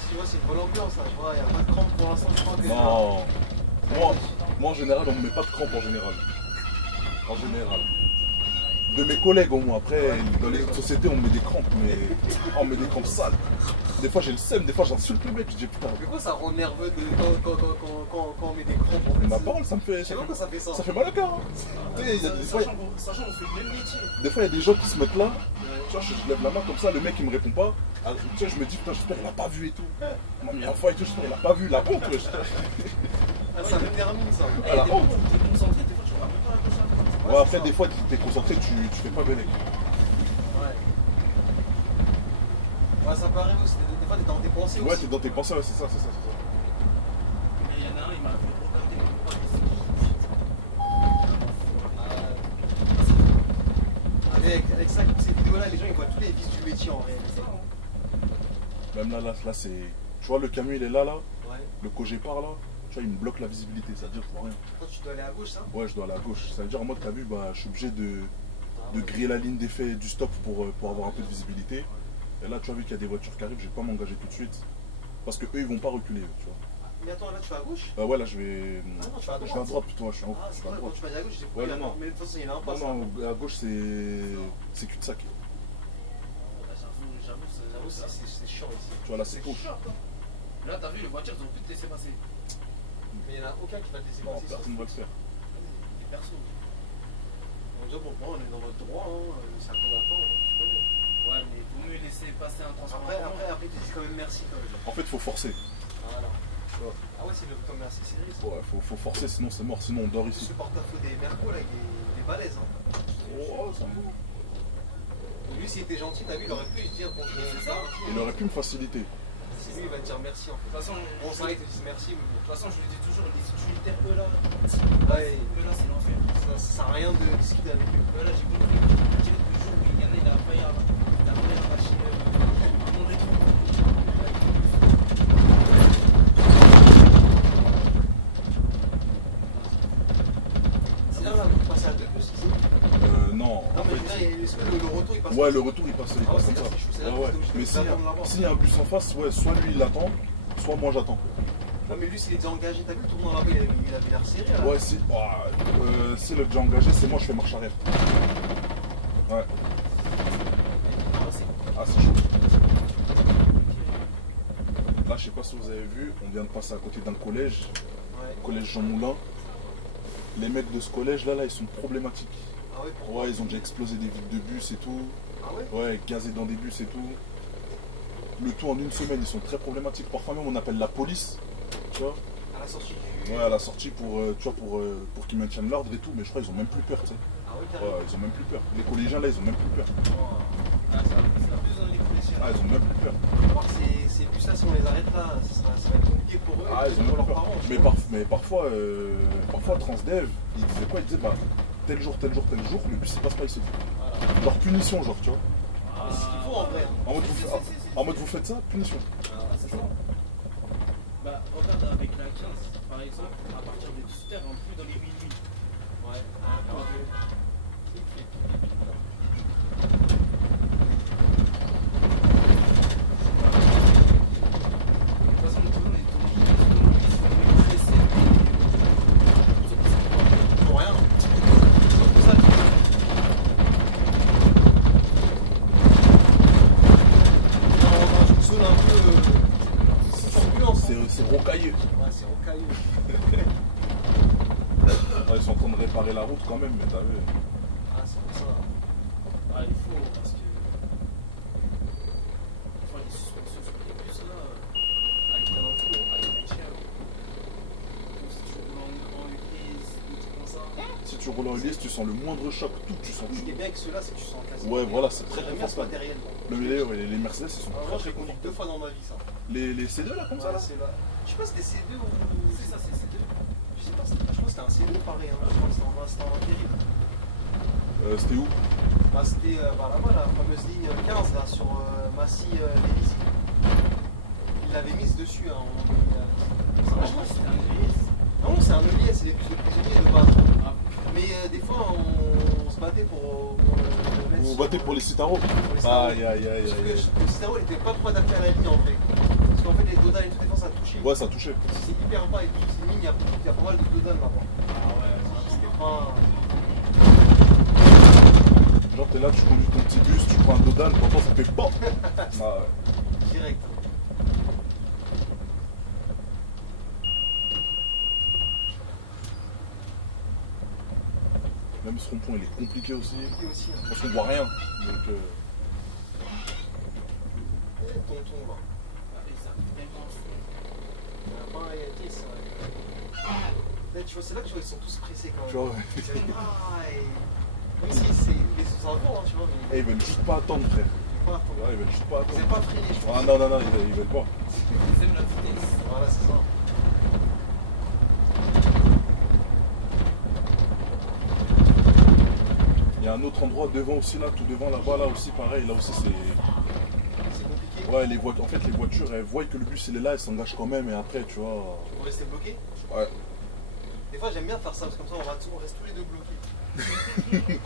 tu vois, c'est une bonne ambiance là. Je vois, il n'y a pas de crampes pour l'instant, je crois. Non. Moi, en général, on me met pas de crampes en général. En général. De mes collègues au moins. Après, dans les autres sociétés, on me met des crampes, mais on me met des crampes sales. Des fois, j'ai le seum, des fois, j'insulte le mec. Je dis putain, Mais quoi ça rend nerveux quand on met des crampes en fait? ma parole, ça me fait. Je sais pas pourquoi ça fait ça. Ça fait mal au cœur. Hein. Tu sais, il y a des fois, Sachant qu'on fait le même métier. des fois, il y a des gens qui se mettent là. Tu vois, je lève la main comme ça, le mec il me répond pas. Alors, tu sais, je me dis putain, j'espère qu'il a pas vu et tout. On m'a mis un fois et tout, j'espère qu'il a pas vu. La honte, wesh. Ah, ça me termine ça. Ah, la honte. Tu es concentré, des fois tu ne rappelles pas la chose. Ouais, après, des fois, tu es concentré, tu fais pas bellec. Ouais. Ouais, ça peut arriver aussi. Des fois, t'es dans tes pensées Ouais, aussi. t'es dans tes pensées, ouais, c'est ça, c'est ça, c'est ça. Et il y en a un, il m'a fait regarder mes potes. Avec ça, ces vidéos-là, les gens ils voient tous les vices du métier en réalité. Même là, c'est. Tu vois, le camion il est là, là. Ouais. Le cogé part là. Tu vois, il me bloque la visibilité, ça veut dire que je vois rien. Toi, tu dois aller à gauche, ça? Ouais, je dois aller à gauche. Ça veut dire en mode, t'as vu, bah, je suis obligé de griller la ligne d'effet du stop pour avoir un peu de visibilité. Et là, tu vois, vu qu'il y a des voitures qui arrivent, je vais pas m'engager tout de suite. Parce que eux, ils vont pas reculer, tu vois. Mais attends, là, tu vas à gauche? Ouais, là, je vais. Ah non, tu vas à Je vais à droite. droite plutôt, je suis en Ah, je c'est suis à vrai, quand droite. tu vas à gauche, j'ai Ouais, dit, non. mais de toute façon, il y en a un pas. Non, à gauche, c'est cul-de-sac. J'avoue, C'est chiant ici. Tu vois, là, c'est gauche. là, t'as vu, les voitures, ils ont pu te laisser passer. Mais il n'y en a aucun qui va te laisser Non, passer. personne ne va le faire. Les persos. On dit, bon, on est dans votre droit, hein, c'est un peu d'attendre, tu connais. Ouais, mais il vaut mieux laisser passer un transport. Après, tu dis quand même merci quand même. En fait, faut forcer. Voilà. Ouais. Ah ouais, c'est le comme merci, c'est vrai. Ouais, faut forcer, sinon c'est mort, sinon on dort ici. Ce porte-à-faux des Merco, là, il est balèze. Hein. Oh, ça va. Lui, s'il était gentil, t'as vu, il aurait pu lui dire bon, c'est ça. Il aurait pu me faciliter. C'est lui, il va te dire merci en fait. De toute façon, Bon, ça, il te dit merci, mais de toute façon, je le dis toujours, les utilitaires, eux là, ouais, c'est l'enfer. ça sert à rien de discuter avec eux. Eux là, j'ai compris que direct le jour où il y en a, il a failli arracher mon rétro. C'est là, vous passez à deux plus ici. Non, Non, en mais fait. le retour, il passe. Ouais, le retour il passe Ah ouais, comme c'est ça. là, c'est chaud, c'est là Ouais, que ouais. t'es obligé de Mais l'attendre là-bas. s'il y a un bus en face, ouais, soit lui il l'attend, soit moi j'attends. Non, mais lui, s'il était engagé, t'as vu, le tournant là-bas, il avait l'air serré là. Ouais, si le déjà engagé, c'est moi je fais marche arrière. Ouais. Ah, c'est chaud. Là, je sais pas si vous avez vu, on vient de passer à côté d'un collège, Ouais. collège Jean Moulin. Les mecs de ce collège là, ils sont problématiques. Ah ouais, pourquoi? Ouais, ils ont déjà explosé des vitres de bus et tout. Ah ouais? Ouais, gazé dans des bus et tout. Le tout en une semaine, ils sont très problématiques. Parfois même on appelle la police, tu vois. À la sortie du. Ouais, à la sortie pour, tu vois, pour qu'ils maintiennent l'ordre et tout, mais je crois qu'ils ont même plus peur, tu sais. Ah ouais, carrément. Ouais, ils ont même plus peur. Les collégiens là, ils ont même plus peur. Ah, ça abuse dans les collégiens. Ah, ils ont même plus peur. Alors, ces bus là, si on les arrête là, ça va être compliqué pour eux. Ah, et ils ont pour même leurs peur. parents. tu Mais, vois. mais parfois, Transdev, ils disaient quoi? Ils disaient, bah, tel jour, le bus il passe pas ici. Voilà. Leur punition, genre, tu vois. Mais c'est ce qu'il faut en vrai. Hein. En mode vous faites ça, punition. Ah, c'est ça. Bah, regarde avec la 15, par exemple, à partir des 18h, on plus dans les minuit. Ouais. De toute façon, toujours les automobilistes sont pressés. Pour rien. C'est pour ça que. Dans une zone un peu. Turbulence. C'est rocailleux. Ouais, c'est rocailleux. Ils sont en train de réparer la route quand même, mais t'as vu. Ah, c'est pour ça. Ah, il faut, parce que. tu roules en hélice, tu sens le moindre choc, tout, tu sens Ce qui est tout. bien avec ceux-là, c'est que tu sens quasi. Ouais, voilà, c'est très J'aime bien ce confortable. matériel. Les Mercedes, ils sont Moi, très j'ai conduit confortables. 2 fois dans ma vie ça. Les C2 là, comme ça là. C'est là. Je sais pas si c'était C2 ou. C'est ça, c'est C2. Je sais pas, je crois que c'était un C2 pareil. Hein. Je crois que c'était en intérim. C'était où? Bah, c'était là-bas, la fameuse ligne 15 là, sur Massy-Vélizy. Il l'avait mise dessus. Hein, Franchement, c'était un gris. Non, c'est un ELIS, c'est les prisonniers de base. Ah, Mais des fois, on se battait pour le mettre. Vous sur- battez pour les Citaros? pour les Citaros. Aïe aïe aïe Sauf aïe. que le Citaro, il était pas trop adapté à la ligne en fait. Parce qu'en fait, les dodans et tout, des fois, ça touchait. Ouais, ça touchait. C'est hyper bas et tout. C'est une ligne, il y a pas mal de dodans là-bas. Ah ouais, C'était pas. Genre, t'es là, tu conduis ton petit bus, tu prends un dodan, pourtant ça fait BAM! Ah ouais. Direct. Même ce rond-point, il est compliqué aussi. Et aussi, hein. Parce qu'on voit rien. Donc, Tonton là. Il y en a pas un qui ça. Là, tu vois, c'est là que tu vois, ils sont tous pressés quand même. tu vois, ouais. Même si c'est les sous-enfants, hein, tu vois, mais Eh, ils veulent juste pas attendre, frère. ils pas attendre. Ouais, ils veulent juste pas Ils attendre. aiment pas freiner, je Ah pense. non, non, non, ils veulent pas. ils aiment la vitesse. Voilà, c'est ça. Il y a un autre endroit devant aussi, là, tout devant, là-bas, là aussi, pareil. Là aussi, c'est. C'est compliqué. Ouais, en fait, les voitures, elles voient que le bus, il est là, elles s'engagent quand même, et après, tu vois. Pour rester bloqué. Ouais. Des fois, j'aime bien faire ça, parce que comme ça, on reste tous les deux bloqués.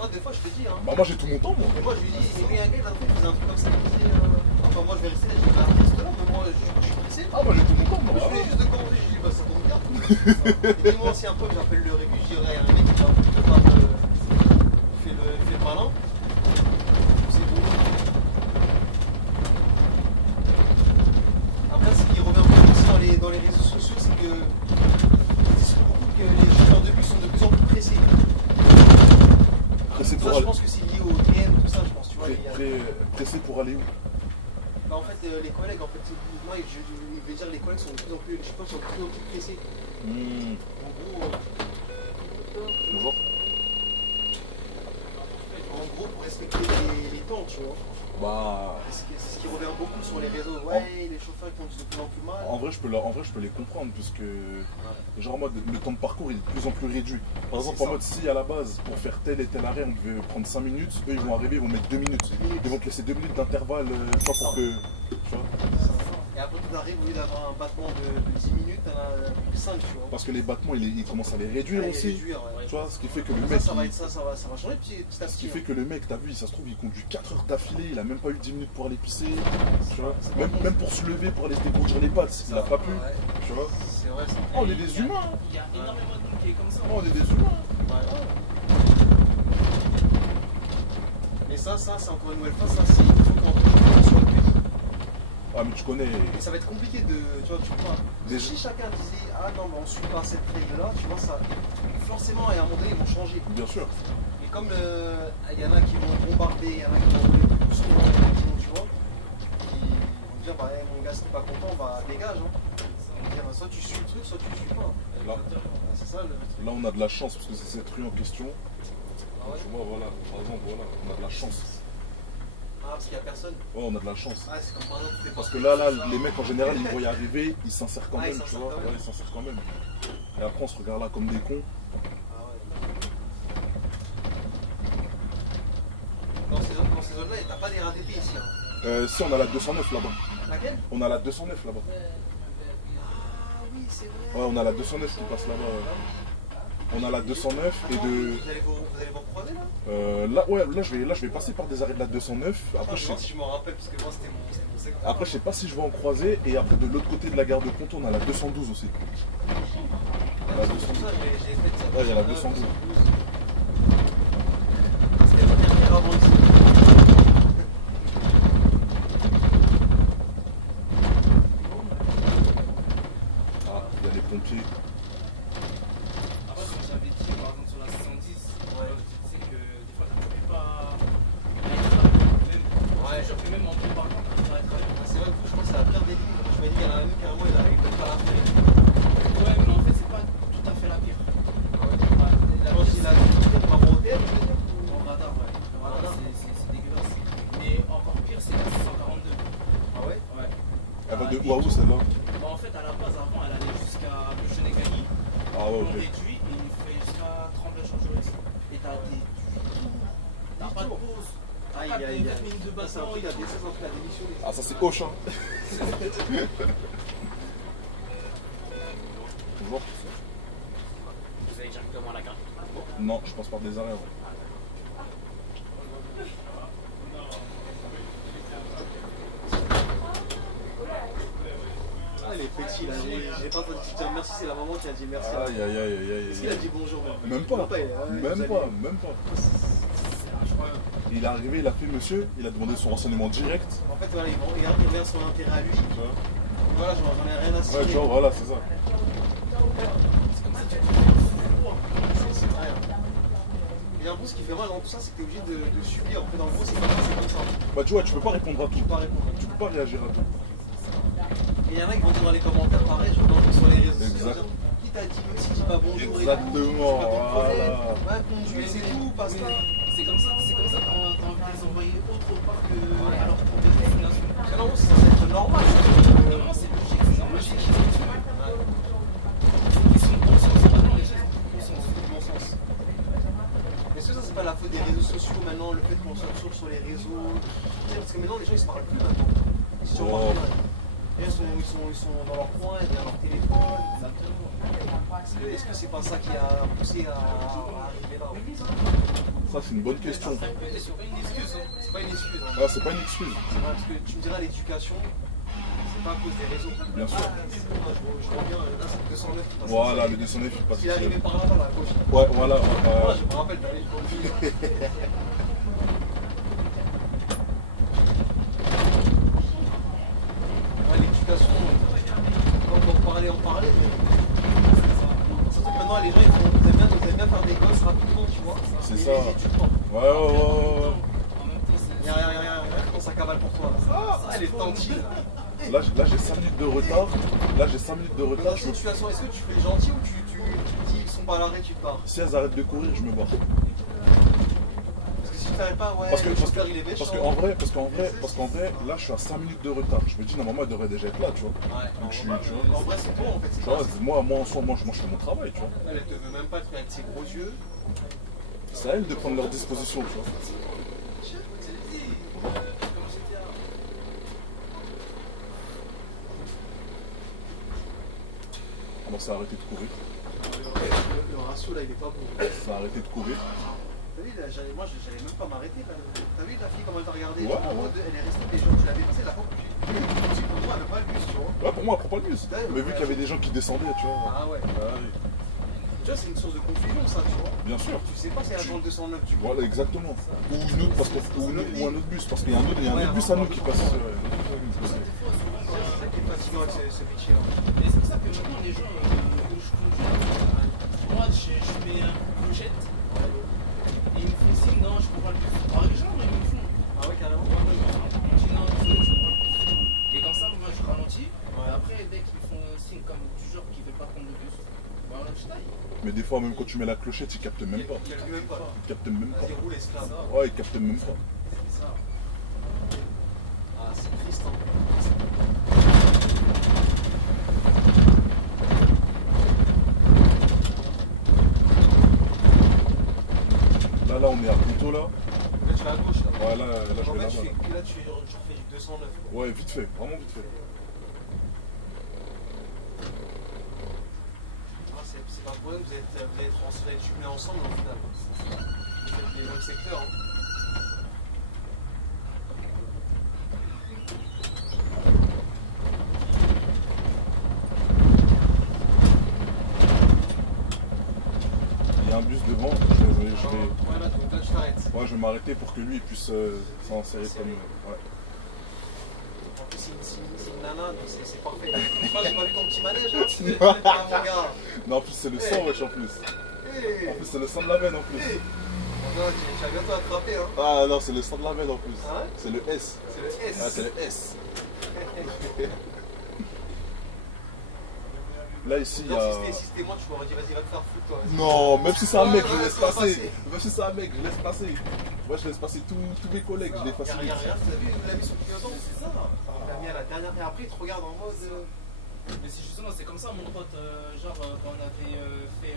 Ah, des fois, je te dis, hein. Bah, moi, j'ai tout mon temps, moi. Et moi, je lui dis, il y a un gars, là, il faisait un truc comme ça, il disait, enfin, moi, je vais rester, je dis, bah, reste là, mais moi, je suis pressé. Ah, moi, j'ai tout mon temps, moi. Je Ah, venais ouais. juste de commander, je lui dis, bah, ça tombe bien. Et dis-moi aussi un peu, j'appelle le régu, je dis, ouais, il y a un mec qui va un petit peu pas fait le malin. C'est bon. Après, ce qui revient beaucoup aussi dans les réseaux sociaux, c'est que ils disent beaucoup que les chauffeurs de bus sont de plus en plus pressés. Pressé Ça, pour je aller. pense que c'est lié au TM, tout ça, je pense, tu vois. Pressé pour aller où? Bah, en fait, les collègues, en fait, moi, je vais dire, les collègues sont de plus en plus, je pense, sont de plus en plus pressés. En gros, Bonjour. pour respecter les temps, tu vois. Bah. C'est ce qui revient beaucoup sur les réseaux. Ouais, les chauffeurs ils conduisent de plus en plus mal. En vrai, je peux les comprendre, puisque. Genre, en mode, le temps de parcours, il est de plus en plus réduit. Par exemple, C'est en ça. mode, si à la base, pour faire tel et tel arrêt, on devait prendre 5 minutes, eux, ils vont arriver, ils vont mettre 2 minutes. Ils vont te laisser 2 minutes d'intervalle, tu vois, pour que. Tu vois. Et après, tu arrives, au lieu d'avoir un battement de 10 minutes, t'en as plus que 5, tu vois. Parce que les battements, ils commencent à les réduire Ouais, aussi. réduire, ouais. Tu vois, ce qui fait que le Ça, mec. ça va il- être ça va changer petit à Ce petit. qui fait que le mec, t'as vu, ça se trouve, il conduit 4 heures d'affilée, il a même pas eu 10 minutes pour aller pisser. Tu vois. C'est Même, pas bon. même pour se lever, pour aller se dégourdir les pattes, il a pas pu. Ouais. Tu vois. C'est vrai, ça. Oh, on est des humains. Il y a énormément de monde qui est comme ça. Oh, on est des humains. Ouais. Mais ça, c'est encore une nouvelle fois, ça, c'est. Il faut qu'on soit puni. Ah, mais tu connais. Et ça va être compliqué de. Tu vois, tu peux pas. Des- Si chacun disait, ah non, mais on suit pas cette règle-là, tu vois, ça. Forcément, à un moment donné, ils vont changer. Bien sûr. Et comme il y en a qui vont bombarder, il y en a qui vont rouler plus que tu vois, qui vont dire, bah, hey, mon gars, si t'es pas content, bah, dégage. Hein. Ils vont dire, bah, soit tu suis le truc, soit tu le suis pas. Là, C'est ça le truc. là, on a de la chance, parce que c'est cette rue en question. Ah ouais. Tu vois, voilà. Par exemple, voilà, on a de la chance. Ah, parce qu'il n'y a personne. Ouais, on a de la chance. Ah, c'est comme par exemple, t'es Parce pas- que là, les mecs en général, ils voient y arriver, ils s'insèrent quand Ah, ils même, tu s'insèrent vois. quand même. Ouais, ils s'insèrent quand même. Et après, on se regarde là comme des cons. Ah ouais. Dans ces zones-là, t'as pas des RATP ici. Hein. Si, on a la 209 là-bas. Laquelle? On a la 209 là-bas. Ah oui, c'est vrai. Ouais, on a la 209 qui passe là-bas. On a la 209 et Attends, de. Vous allez vous recroiser là? Là, ouais, là, je vais passer par des arrêts de la 209. Attends, Après, je sais pas si je m'en rappelle, parce que moi, c'était mon secteur. Après, je sais pas si je vais en croiser. Et après, de l'autre côté de la gare de Ponto, on a la 212 aussi. La 212. Ça, j'ai fait ça. Ouais, il y a la 212. C'était la dernière avant ici. Ah, il y a les pompiers. Après, quand j'avais dit, par exemple, sur la 70, tu sais que des fois, tu n'arrives pas à être là. Ouais. Je fais même en débarquant, tu n'arrives pas à être là. C'est vrai que je crois que c'est la pire des lignes. Je m'ai dit, il y en a un carrément, il n'arrive pas à la faire. Ouais, mais en fait, c'est pas tout à fait la pire. La pire, Elle va de où à où celle-là? Bah, en fait, à la base, avant, elle allait jusqu'à Buchené-Gagny. Ah ouais, On ok. réduit et il fait jusqu'à Tremblay-Changerix. Et t'as pas de pause. Aïe, T'as 4 aïe, aïe. minutes de Ça, c'est un battement truc et à tout. démissionner. Ah, ça c'est Hoche, hein. Bonjour. Vous allez directement à la carte. Non, je passe par des arrêts. Ouais. Ah, les petits là, j'ai pas entendu dire merci, c'est la maman qui a dit merci. Aïe, aïe, aïe, aïe, aïe. Est-ce qu'il a dit bonjour? Même pas. Même pas, même pas. Il est arrivé, il a fait monsieur, il a demandé son renseignement direct. En fait, voilà, il regarde son intérêt à lui. Tu vois. Voilà, j'en ai rien à cirer. Ouais, tu vois, voilà, c'est ça. C'est vrai. Et en plus, ce qui fait mal dans tout ça, c'est que t'es obligé de subir. En fait, dans le gros, c'est comme ça. Bah, tu vois, tu peux pas répondre à tout. Tu peux pas répondre. Tu peux pas réagir à tout. Et il y en a qui vont dire dans les commentaires, pareil, je vois sur les réseaux sociaux. Exact. Qui t'a dit, même si tu dis pas bonjour et Exactement, tout, c'est pas ton problème. voilà. Ouais, conduis, c'est tout, basta. C'est comme ça que t'as envie de les envoyer autre part que à leur propre destination. Parce que non, ça va être normal. Normalement, c'est logique, c'est normal. Ils sont conscients, c'est pas dans les gens, ils sont conscients. Bon sens. Est-ce que ça, c'est pas la faute des réseaux sociaux maintenant, le fait qu'on se retrouve sur les réseaux? Tu sais, parce que maintenant, les gens, ils se parlent plus maintenant. Si tu remarques bien. Ils sont dans leur coin, derrière leur téléphone. Est-ce que c'est pas ça qui a poussé à arriver là? Ça, c'est une bonne question. C'est pas une excuse. Hein. C'est pas une excuse. Hein. Ah, c'est pas une excuse. C'est vrai, parce que tu me diras, l'éducation, c'est pas à cause des réseaux. Bien sûr. Je vois bien, là, c'est le 209 qui passe. Voilà, le descendant, il passe Il est ici. arrivé par là, dans la gauche. Ouais, voilà. Moi, je me rappelle, t'avais le conduit. Ouais, l'éducation, quand on parlait, mais. Surtout que maintenant, les gens, ils aiment bien faire des gosses rapidement, tu vois. C'est Et ça. ils étudient pas. Ouais. En même temps, c'est. Regarde comment ça cavale pour toi. Ah, elle est tranquille. Là, j'ai 5 minutes de retard. Là, j'ai 5 minutes de Dans retard. cette situation, est-ce que tu fais gentil ou tu dis qu'ils sont pas à l'arrêt, tu te barres? Si elles arrêtent de courir, je me barre. Parce que si tu t'arrêtes pas, ouais, Parce que, le chauffeur il est méchant. parce qu'en vrai, là, je suis à 5 minutes de retard. Je me dis, normalement, elle devrait déjà être là, tu vois. Ouais, Donc, tu en vrai, c'est toi en fait. C'est vois, pas- moi, en soi, moi, je fais mon travail, tu vois. Elle te veut même pas te faire avec ses gros yeux. C'est à elle de prendre leur disposition, tu vois. Ah bon, ça a arrêté de courir. Le ratio là, il est pas bon. Ça a arrêté de courir. T'as vu, là, moi, j'allais même pas m'arrêter. Là. T'as vu la fille, comment elle t'a regardé? Ouais, Genre, en ouais. mode, elle est restée, les gens, tu l'avais passé la fois que j'ai pour moi, elle veut pas le bus, tu vois. Ouais, pour moi, elle prend pas le bus. Mais vu qu'il y avait des gens qui descendaient, tu vois. Ah ouais. Ah oui. Tu vois, c'est une source de confusion, ça, tu vois. Bien sûr. Tu sais pas si elle attend le 209, tu vois. Voilà, exactement. Ou une autre, ou un autre bus, parce qu'il y a un autre bus à nous qui passe. C'est ça qui est fatigant avec ce métier-là. Et c'est pour ça que maintenant les gens où je conduis, moi je mets un clochette et ils me font signe, non, je prends pas le bus. Alors les gens, ils me font. Ah ouais, carrément. Je dis non, désolé, je prends pas le bus. Et comme ça, moi je ralentis. Et après, dès qu'ils font un signe comme du genre qui ne veut pas prendre le bus, bah là je taille. Mais des fois, même quand tu mets la clochette, ils captent même pas. Il a vu même pas. Ils captent même pas. Vas-y, roule, esclave. Ouais, ils captent même pas. C'est ça. Ah, c'est triste, hein. Là, on est à Pinto, là. Là, tu vas à gauche, là. Ouais, là, je En vais fait, là-bas. là, tu refais du 209. Ouais, vite fait, vraiment vite fait. Ah, c'est pas le problème, vous êtes transférés, tu mets ensemble au final. Vous faites les mêmes secteurs. Hein. Il y a un bus devant, Ouais, là, tu t'arrêtes. je vais m'arrêter pour que lui il puisse s'en serrer comme. Ouais. En plus, c'est une nana, donc c'est parfait. Moi, j'ai pas vu ton petit manège, hein. Ah, mon gars. Non, en plus, c'est le sang, wesh, en plus. Hey. En plus, c'est le sang de la veine, en plus. Hey. Mon gars, tu vas bientôt attraper, hein. Ah non, c'est le sang de la veine, en plus. Ah ouais? C'est le S. C'est le S. Ah, c'est le S. Là, ici, il y Donc, a. si c'était moi, tu m'aurais dit, vas-y, va te faire foutre, toi. vas-y. Non, même si c'est un mec, je Ouais, laisse ça va passer. passer. Même si c'est un mec, je laisse passer. Moi, je laisse passer tous mes collègues, je les facilite. Regarde, vous avez vu, il l'a mis sur le clignotant. C'est ça. Il l'a mis à la dernière, et après, il te regarde en mode. Mais c'est justement, c'est comme ça, mon pote, genre quand on avait fait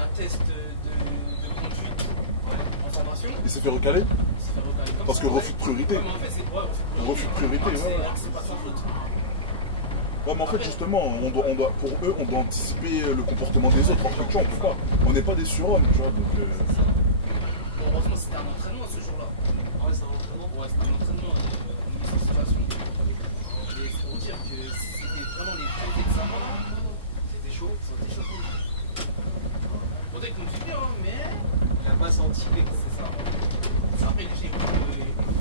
un test de conduite en formation, Il s'est fait recaler il s'est fait recaler comme parce ça. que refus de priorité. Ouais, mais en fait, c'est Refus de priorité, ouais. C'est pas de sa faute. Ouais, mais en fait, justement, pour eux, on doit anticiper le comportement des autres. Parce que tu vois, on peut pas. On n'est pas des surhommes, tu vois. Donc, Bon, heureusement, c'était un entraînement ce jour-là. Ouais, c'est un entraînement. Ouais, c'était un entraînement, une mise en situation. Et c'est pour dire que si c'était vraiment les vrais examens, C'était chaud. c'était chaud. Faudrait qu'on dise bien, hein, mais Il a pas senti, mais quoi. c'est ça. C'est après que j'ai eu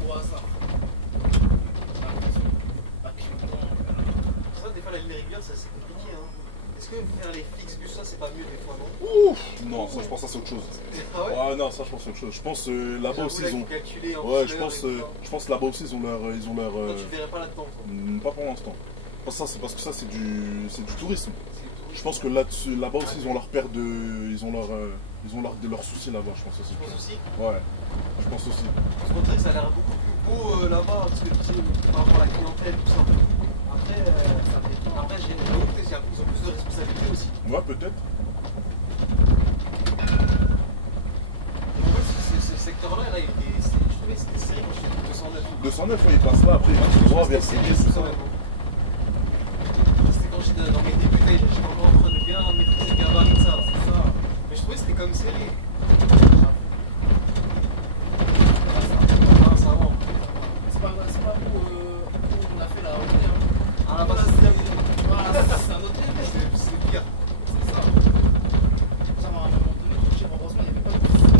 au hasard. J'ai l'impression. Pas que Ça, des fois, la ligne régulière, ça, c'est compliqué. Hein. Est-ce que faire les fixes bus, ça, c'est pas mieux des fois, non? ouf. Non, ça, je pense que ça, c'est autre chose. Ah ouais? Ouais, non, ça, je pense que c'est autre chose. Je pense là-bas aussi, ils ont. Calculé en Ouais, fleurs je pense là-bas aussi, ils ont leur. Toi, tu te verrais pas là-dedans, toi. Pas pour l'instant. Parce que ça, c'est du tourisme. C'est tout. Je pense que là-bas aussi, ils ont leur paire de. Ils ont leurs soucis là-bas, je pense aussi. Je pense aussi. Ouais, je pense aussi. Je trouve que ça a l'air beaucoup plus beau là-bas, parce que tu sais, par rapport à la clientèle, tout ça. Après, j'ai une autre, ils ont plus de responsabilités aussi. Ouais, peut-être. En fait, ce secteur-là, là, je trouvais que c'était serré quand je suis 209. 209, ouais, il passe là, après il va tout droit vers C'était Ségué, serré, c'est ça. quand même. C'était quand j'étais dans mes débuts, là, j'étais encore en train de bien maîtriser le gabarit de ça. c'est ça. Mais je trouvais que c'était comme serré. Ah, ça va. C'est pas où on a fait la hauteur. Ah, là-bas, c'est bien. C'est un autre level. C'est pire. C'est ça. Genre, à un moment donné, heureusement, il n'y avait pas de français.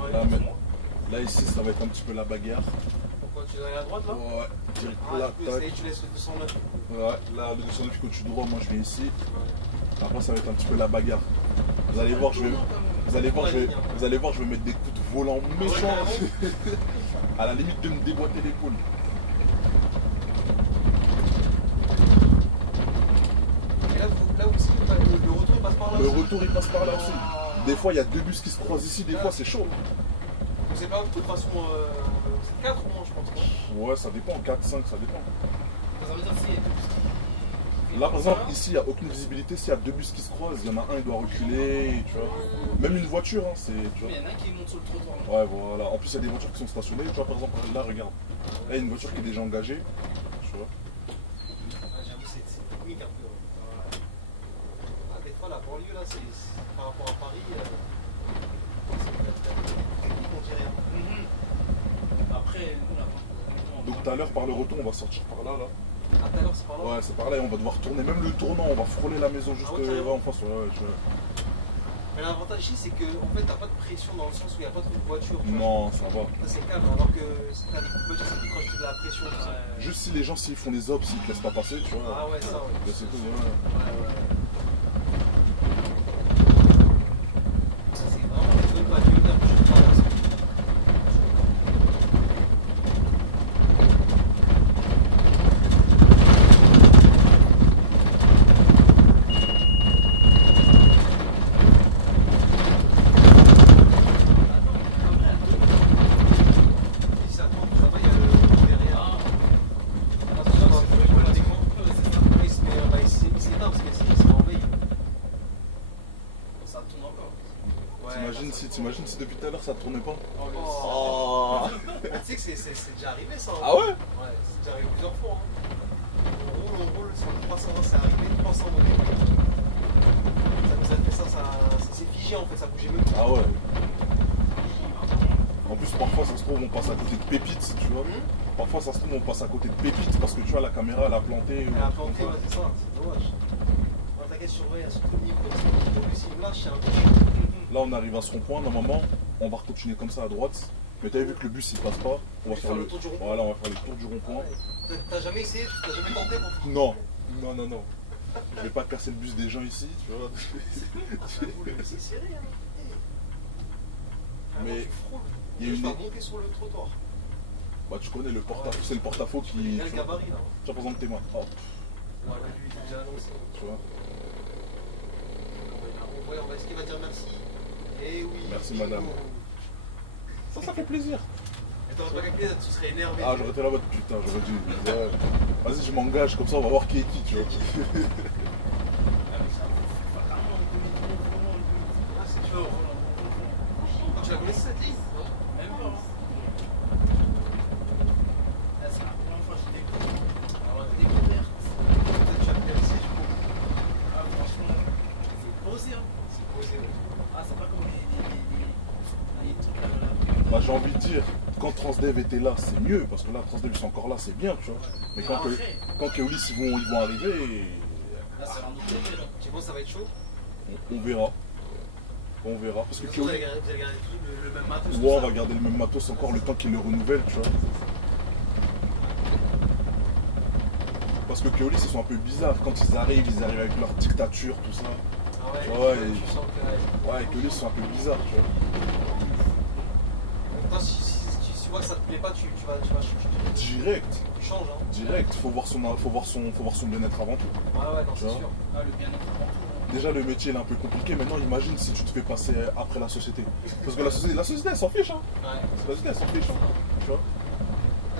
Ouais. Là, là, ici, ça va être un petit peu la bagarre. Pourquoi tu dois aller à droite là? Ouais, direct Ah, là, du coup, ça y tac. est, tu laisses le 209. Ouais, là, le 209 quand tu droit, moi je viens ici. Après, ça va être un petit peu la bagarre. Vous allez voir, je vais mettre des coups de volant méchants. À la limite de me déboîter l'épaule. Et là aussi, le retour il passe par là Le aussi. retour, il passe par là aussi. Des fois, il y a deux bus qui se croisent ici, des fois, c'est chaud. Je sais pas, de toute façon, c'est 4 au moins, je pense. Non Ouais, ça dépend, 4, 5, ça dépend. Ça veut dire c'est. Là, par exemple, ici, il n'y a aucune visibilité. S'il y a deux bus qui se croisent, il y en a un, il doit reculer, tu vois. Même une voiture, hein, c'est. Tu Mais vois. il y en a un qui monte sur le trottoir. Ouais, voilà. En plus, il y a des voitures qui sont stationnées. Tu vois, par exemple, là, regarde. Là, il y a une voiture qui est déjà engagée. Tu vois. J'avoue, c'est technique un peu. Ah, des fois, la banlieue, là, c'est par rapport à Paris, c'est technique, on dirait. Après, nous, là. Donc, tout à l'heure, par le retour, on va sortir par là, là. Ah, tout à l'heure, c'est par là. Ouais, c'est par là et on va devoir tourner. Même le tournant, on va frôler la maison juste Ah ouais, carrément. en face. Ouais, tu vois. Mais l'avantage ici, c'est que en fait, t'as pas de pression dans le sens où il n'y a pas trop de voitures. tu vois. Non, ça va. Ça, c'est calme, alors que si t'as beaucoup de voitures, c'est plus quand je de la pression. tout ça. Juste si les gens, s'ils font des ops, s'ils te laissent pas passer, tu vois. Ah ouais, ça, ouais. Là, c'est tout, ouais. Ça, c'est vraiment des zones pavillonnaires que je traverse. Si ça tombe, ça va, il y a le derrière. Parce que là, c'est automatiquement, il se met, il s'éteint parce que sinon, il se réveille. Ça tourne encore. Ouais, T'imagines si depuis tout à l'heure ça tournait pas. Oh. Tu sais que c'est déjà arrivé ça. Hein. Ah ouais? Ouais, c'est déjà arrivé plusieurs fois. Hein. On roule sur le 320, c'est arrivé 300 monnaie. Ça nous a fait ça s'est figé en fait, ça bougeait même pas. Ah ouais. En plus parfois ça se trouve on passe à côté de pépites, tu vois. Parfois ça se trouve on passe à côté de pépites parce que tu vois la caméra elle a planté. Elle a planté, ouais, c'est ça, c'est dommage. Ouais, t'inquiète, surveille à ce tout niveau, parce que en plus il me lâche, c'est un peu. Là on arrive à ce rond-point, normalement on va continuer comme ça à droite. Mais t'avais vu que le bus il passe pas, on va faire le tour du rond-point. Voilà, on va faire le tour du rond-point. T'as jamais essayé, t'as jamais tenté pour. Non, non, non, non. Je vais pas casser le bus des gens ici, tu vois. C'est serré, hein. Mais il il y a je une. vais monter sur le trottoir. Bah tu connais le porte-à-faux, c'est le porte-à-faux qui. Il y a le tu vois. gabarit là. Tiens, par exemple tes mains. Hop. Ouais, lui, il a déjà annoncé. Tu vois. On va, est-ce qu'il va dire merci? Eh oui. Merci, madame. Ça fait plaisir. Et t'aurais pas calculé, tu serais énervé. Ah, j'aurais été là-bas, putain, j'aurais dit. Ouais. Vas-y, je m'engage, comme ça, on va voir qui est qui, tu vois. Ah, c'est chaud. Tu la connaissais cette liste? Même pas. Là, c'est la première fois que je découvre. Alors, découverte. Peut-être tu as bien laissé du coup. Ah, franchement, c'est posé, hein. C'est posé, ouais. Ah, c'est pas comme les trucs là. Bah, j'ai envie de dire, quand Transdev était là, c'est mieux, parce que là, Transdev, ils sont encore là, c'est bien, tu vois. Mais quand Keolis, ils vont arriver, Là, c'est un autre délire, là. Tu penses que ça va être chaud? on verra. On verra. Parce que Vous Keolis. allez garder le même matos. Ouais, on va garder le même matos encore le temps qu'ils le renouvellent, tu vois. Parce que Keolis, ils sont un peu bizarres. Quand ils arrivent avec leur dictature, tout ça. Ah ouais, Ouais, tu sens que. Ouais, Keolis, ils sont un peu bizarres, tu vois. Toi, si tu vois que ça te plaît pas, tu vas changer. Direct, Tu changes, hein. direct. Faut voir son bien-être avant tout. Ouais, ouais, non, c'est Tu vois. sûr. Ah, le bien-être avant tout. Déjà, le métier il est un peu compliqué. Maintenant, imagine si tu te fais passer après la société. Parce que la société elle s'en fiche, hein. Ouais. La société, elle s'en fiche, hein. Tu vois.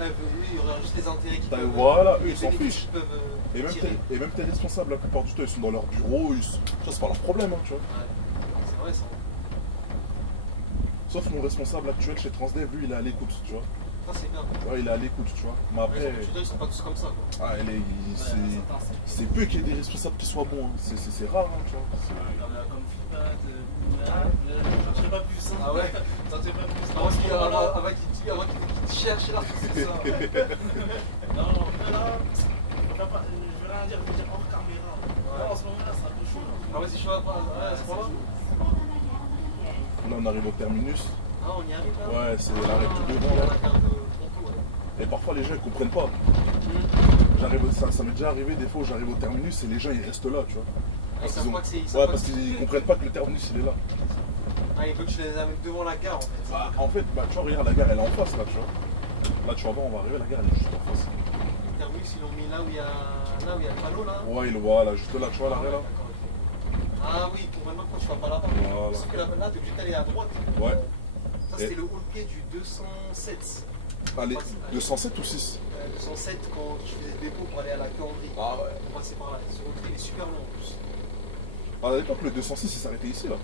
Eux, il y aurait juste les intérêts qui T'as- peuvent. voilà, eux, les ils s'en bénéfices fichent. qu'ils peuvent, Et même, tirer. tes responsables, la plupart du temps, ils sont dans leur bureau. Ça, c'est pas leur problème, hein, tu vois. Ouais. C'est vrai, ça. Sauf mon responsable actuel chez Transdev, lui, il est à l'écoute, tu vois. Ça, c'est bien. Ouais, il est à l'écoute, tu vois. Mais après, Ils sont pas tous comme ça, quoi. ah, c'est peu qu'il y ait des responsables qui soient bons, hein. C'est rare, hein, tu vois. Comme Flipad, j'en dirais pas plus. Hein. Ah ouais. J'en dirais pas plus. Avant qu'il te cherche là, c'est ça. Non, mais là, je vais rien dire, je vais dire hors caméra. Là, en ce moment-là, c'est un peu chaud. Ah ouais, c'est chaud à ce point-là. Là, on arrive au terminus. Ah, on y arrive là. Ouais, c'est l'arrêt tout devant, là. Et parfois, les gens, ils comprennent pas. Ça m'est déjà arrivé des fois où j'arrive au terminus et les gens, ils restent là, tu vois. Parce qu'ils comprennent pas que le terminus, il est là. Ah, ils veulent que je les amène devant la gare, en fait. Bah, en fait, tu vois, regarde, la gare, elle est en face, là, tu vois. Là, tu vas voir, on va arriver, la gare, elle est juste en face. Le terminus, ils l'ont mis là où il y a le panneau, là. Ouais, il le voit, là, juste là, tu vois, l'arrêt, là. Ah oui, pour maintenant, quand tu vas pas là-bas. Voilà. Sauf que là, t'es obligé d'aller à droite. Ouais. Ça, c'était le hall pied du 207. Allez, 207 ou 6? 207 quand je faisais le dépôt pour aller à la Cambrie. Ah ouais. On passait par là. Ce hall pied, il est super long en plus. À l'époque, le 206, il s'arrêtait ici, là.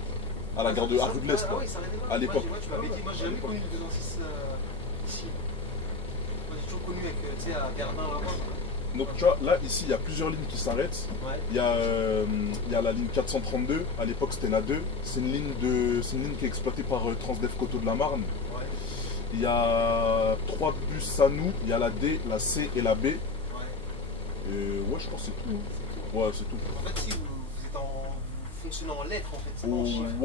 À la gare de Rue de l'Est, Ah là. oui, ça arrêtait là. À l'époque. Ouais, tu m'avais dit, moi j'ai jamais connu le 206 ici. Moi j'ai toujours connu avec, tu sais, à Gardin là-bas. Donc, tu vois, là, ici, il y a plusieurs lignes qui s'arrêtent. Ouais. Il y a la ligne 432, à l'époque c'était la 2. C'est une ligne qui est exploitée par Transdev Coteau de la Marne. Ouais. Il y a 3 bus Sanou, il y a la D, la C et la B. Ouais. Et ouais, je pense que c'est tout. C'est tout. Ouais, c'est tout. En fait, si vous fonctionnez en lettres, en fait, c'est pas en Oh, chiffres.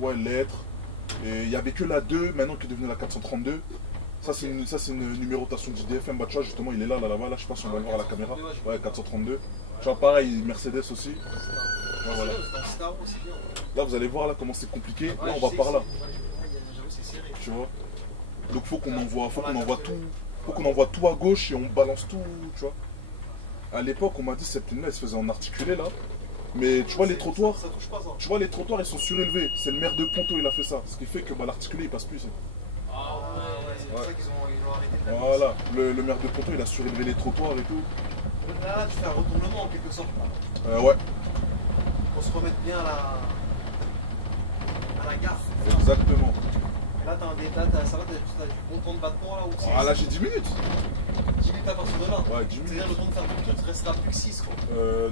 ouais, lettres. Et il n'y avait que la 2, maintenant qui est devenue la 432. Ça, c'est une numérotation du DFM. Bah, tu vois, justement, il est là, là-bas. Là, je sais pas si on va le voir à la caméra. Ouais, 432. Tu vois, pareil, Mercedes aussi. Ouais, voilà. Là, vous allez voir là comment c'est compliqué. Là, on va par là. J'avoue, c'est serré. Tu vois. Donc, faut qu'on envoie tout. Faut qu'on envoie tout à gauche et on balance tout, tu vois. À l'époque, on m'a dit cette ligne-là, elle se faisait en articulé là. Mais tu vois les trottoirs, Ça touche pas, ça. tu vois les trottoirs, ils sont surélevés. C'est le maire de Ponto, il a fait ça. Ce qui fait que bah, l'articulé, il passe plus. Ça. Ah ouais, C'est pour ça qu'ils ont arrêté de faire Voilà. Le maire de Ponto, il a surélevé les trottoirs et tout. Là, tu fais un retournement en quelque sorte. Là. Ouais, Pour se remettre bien à la gare. exactement. Et là, ça va, t'as du bon temps de battement là où Ah là, j'ai 10 minutes. 10 minutes à partir de là. Ouais, 10 minutes. C'est-à-dire le temps de faire tout le tour, il te restera plus que 6 quoi.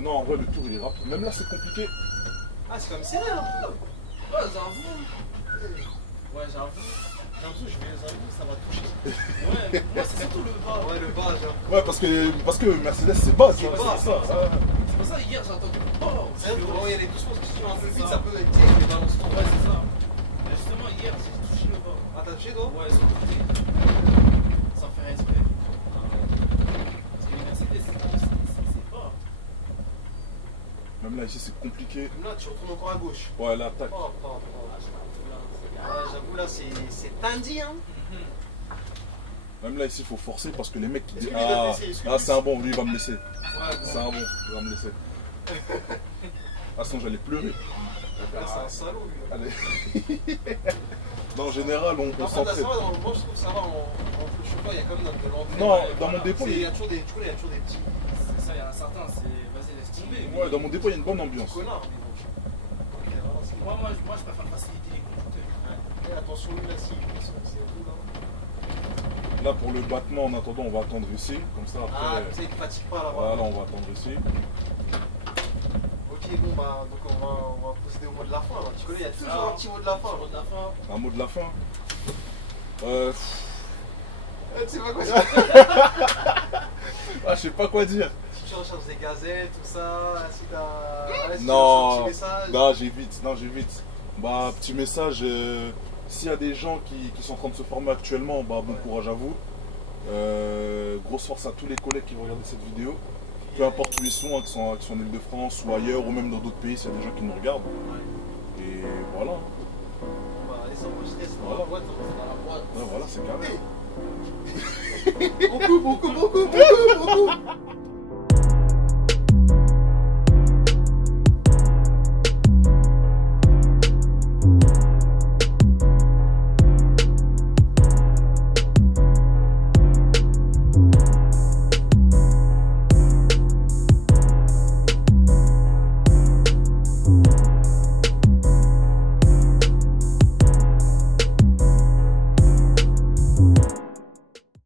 Non, en vrai, le tour, il est rapide. Même là, c'est compliqué. Ah, c'est quand même serré un peu. Ouais, j'avoue. Ouais, j'avoue. J'ai l'impression que je vais les arriver, ça va toucher. Ouais, moi c'est surtout le bas. Ouais, le bas, j'avoue. Ouais, parce que Mercedes, c'est bas, tu C'est vois. bas, C'est ça. Ouais. C'est pour ça hier j'ai entendu. Oh, C'est vrai que y aller doucement parce que si tu vas un peu vite, C'est ça ça. peut être les balances trop. Ouais, c'est ça. Mais justement, hier j'ai touché le bas. Ah, t'as touché toi? Ouais, sur le côté. Sans faire exprès. Parce que les Mercedes, c'est pas. Même là, ici, c'est compliqué. Là, tu retournes encore à gauche. Ouais, là, tac. Oh, Ah, j'avoue, là, c'est tendu, hein. Même là, ici, il faut forcer parce que les mecs qui Est-ce disent que lui, il va te ah, laisser? Est-ce que ah lui, c'est un bon, lui, il va me laisser. Ouais, C'est un bon, il va me laisser. Ah, sinon, j'allais pleurer. Là, c'est un salaud, lui. Allez. Non, en général, on Par contre, s'entraide. ça va, moi je trouve que ça va, je sais pas, il y a quand même de l'envie. Non, dans mon dépôt, Il y a toujours des, tu connais, il y a toujours des petits C'est ça, il y en a certains, c'est vas-y, laisse tomber. Ouais, dans mon dépôt, il y a une bonne ambiance. connards, mais bon. Ok, alors, c'est bon. Moi, je préfère faciliter les conducteurs. Et attention, lui, là, si, c'est un peu là. Là, pour le battement, en attendant, on va attendre ici. Comme ça, Ah, après. comme ça, il te fatigue pas là-bas. Voilà, on va attendre ici. Ok, bon, bah, donc on va procéder au mot de la fin. Là. Tu connais, il y a toujours un petit mot de la fin. Mot de la fin. Un mot de la fin. Tu sais pas quoi dire. Ah, je sais pas quoi dire. Si tu recherches des gazelles, tout ça, si t'as. Si tu recherches un Non, petit message. non, j'évite. Bah, petit message. S'il y a des gens qui sont en train de se former actuellement, bah, bon courage à vous. Grosse force à tous les collègues qui vont regarder cette vidéo. Peu importe où ils sont, qu'ils sont en Île-de-France ou ailleurs, ou même dans d'autres pays, s'il y a des gens qui nous regardent. Et voilà. On va aller s'enregistrer, c'est dans Voilà. la boîte. Hein. Ouais, voilà, c'est carré. On coupe.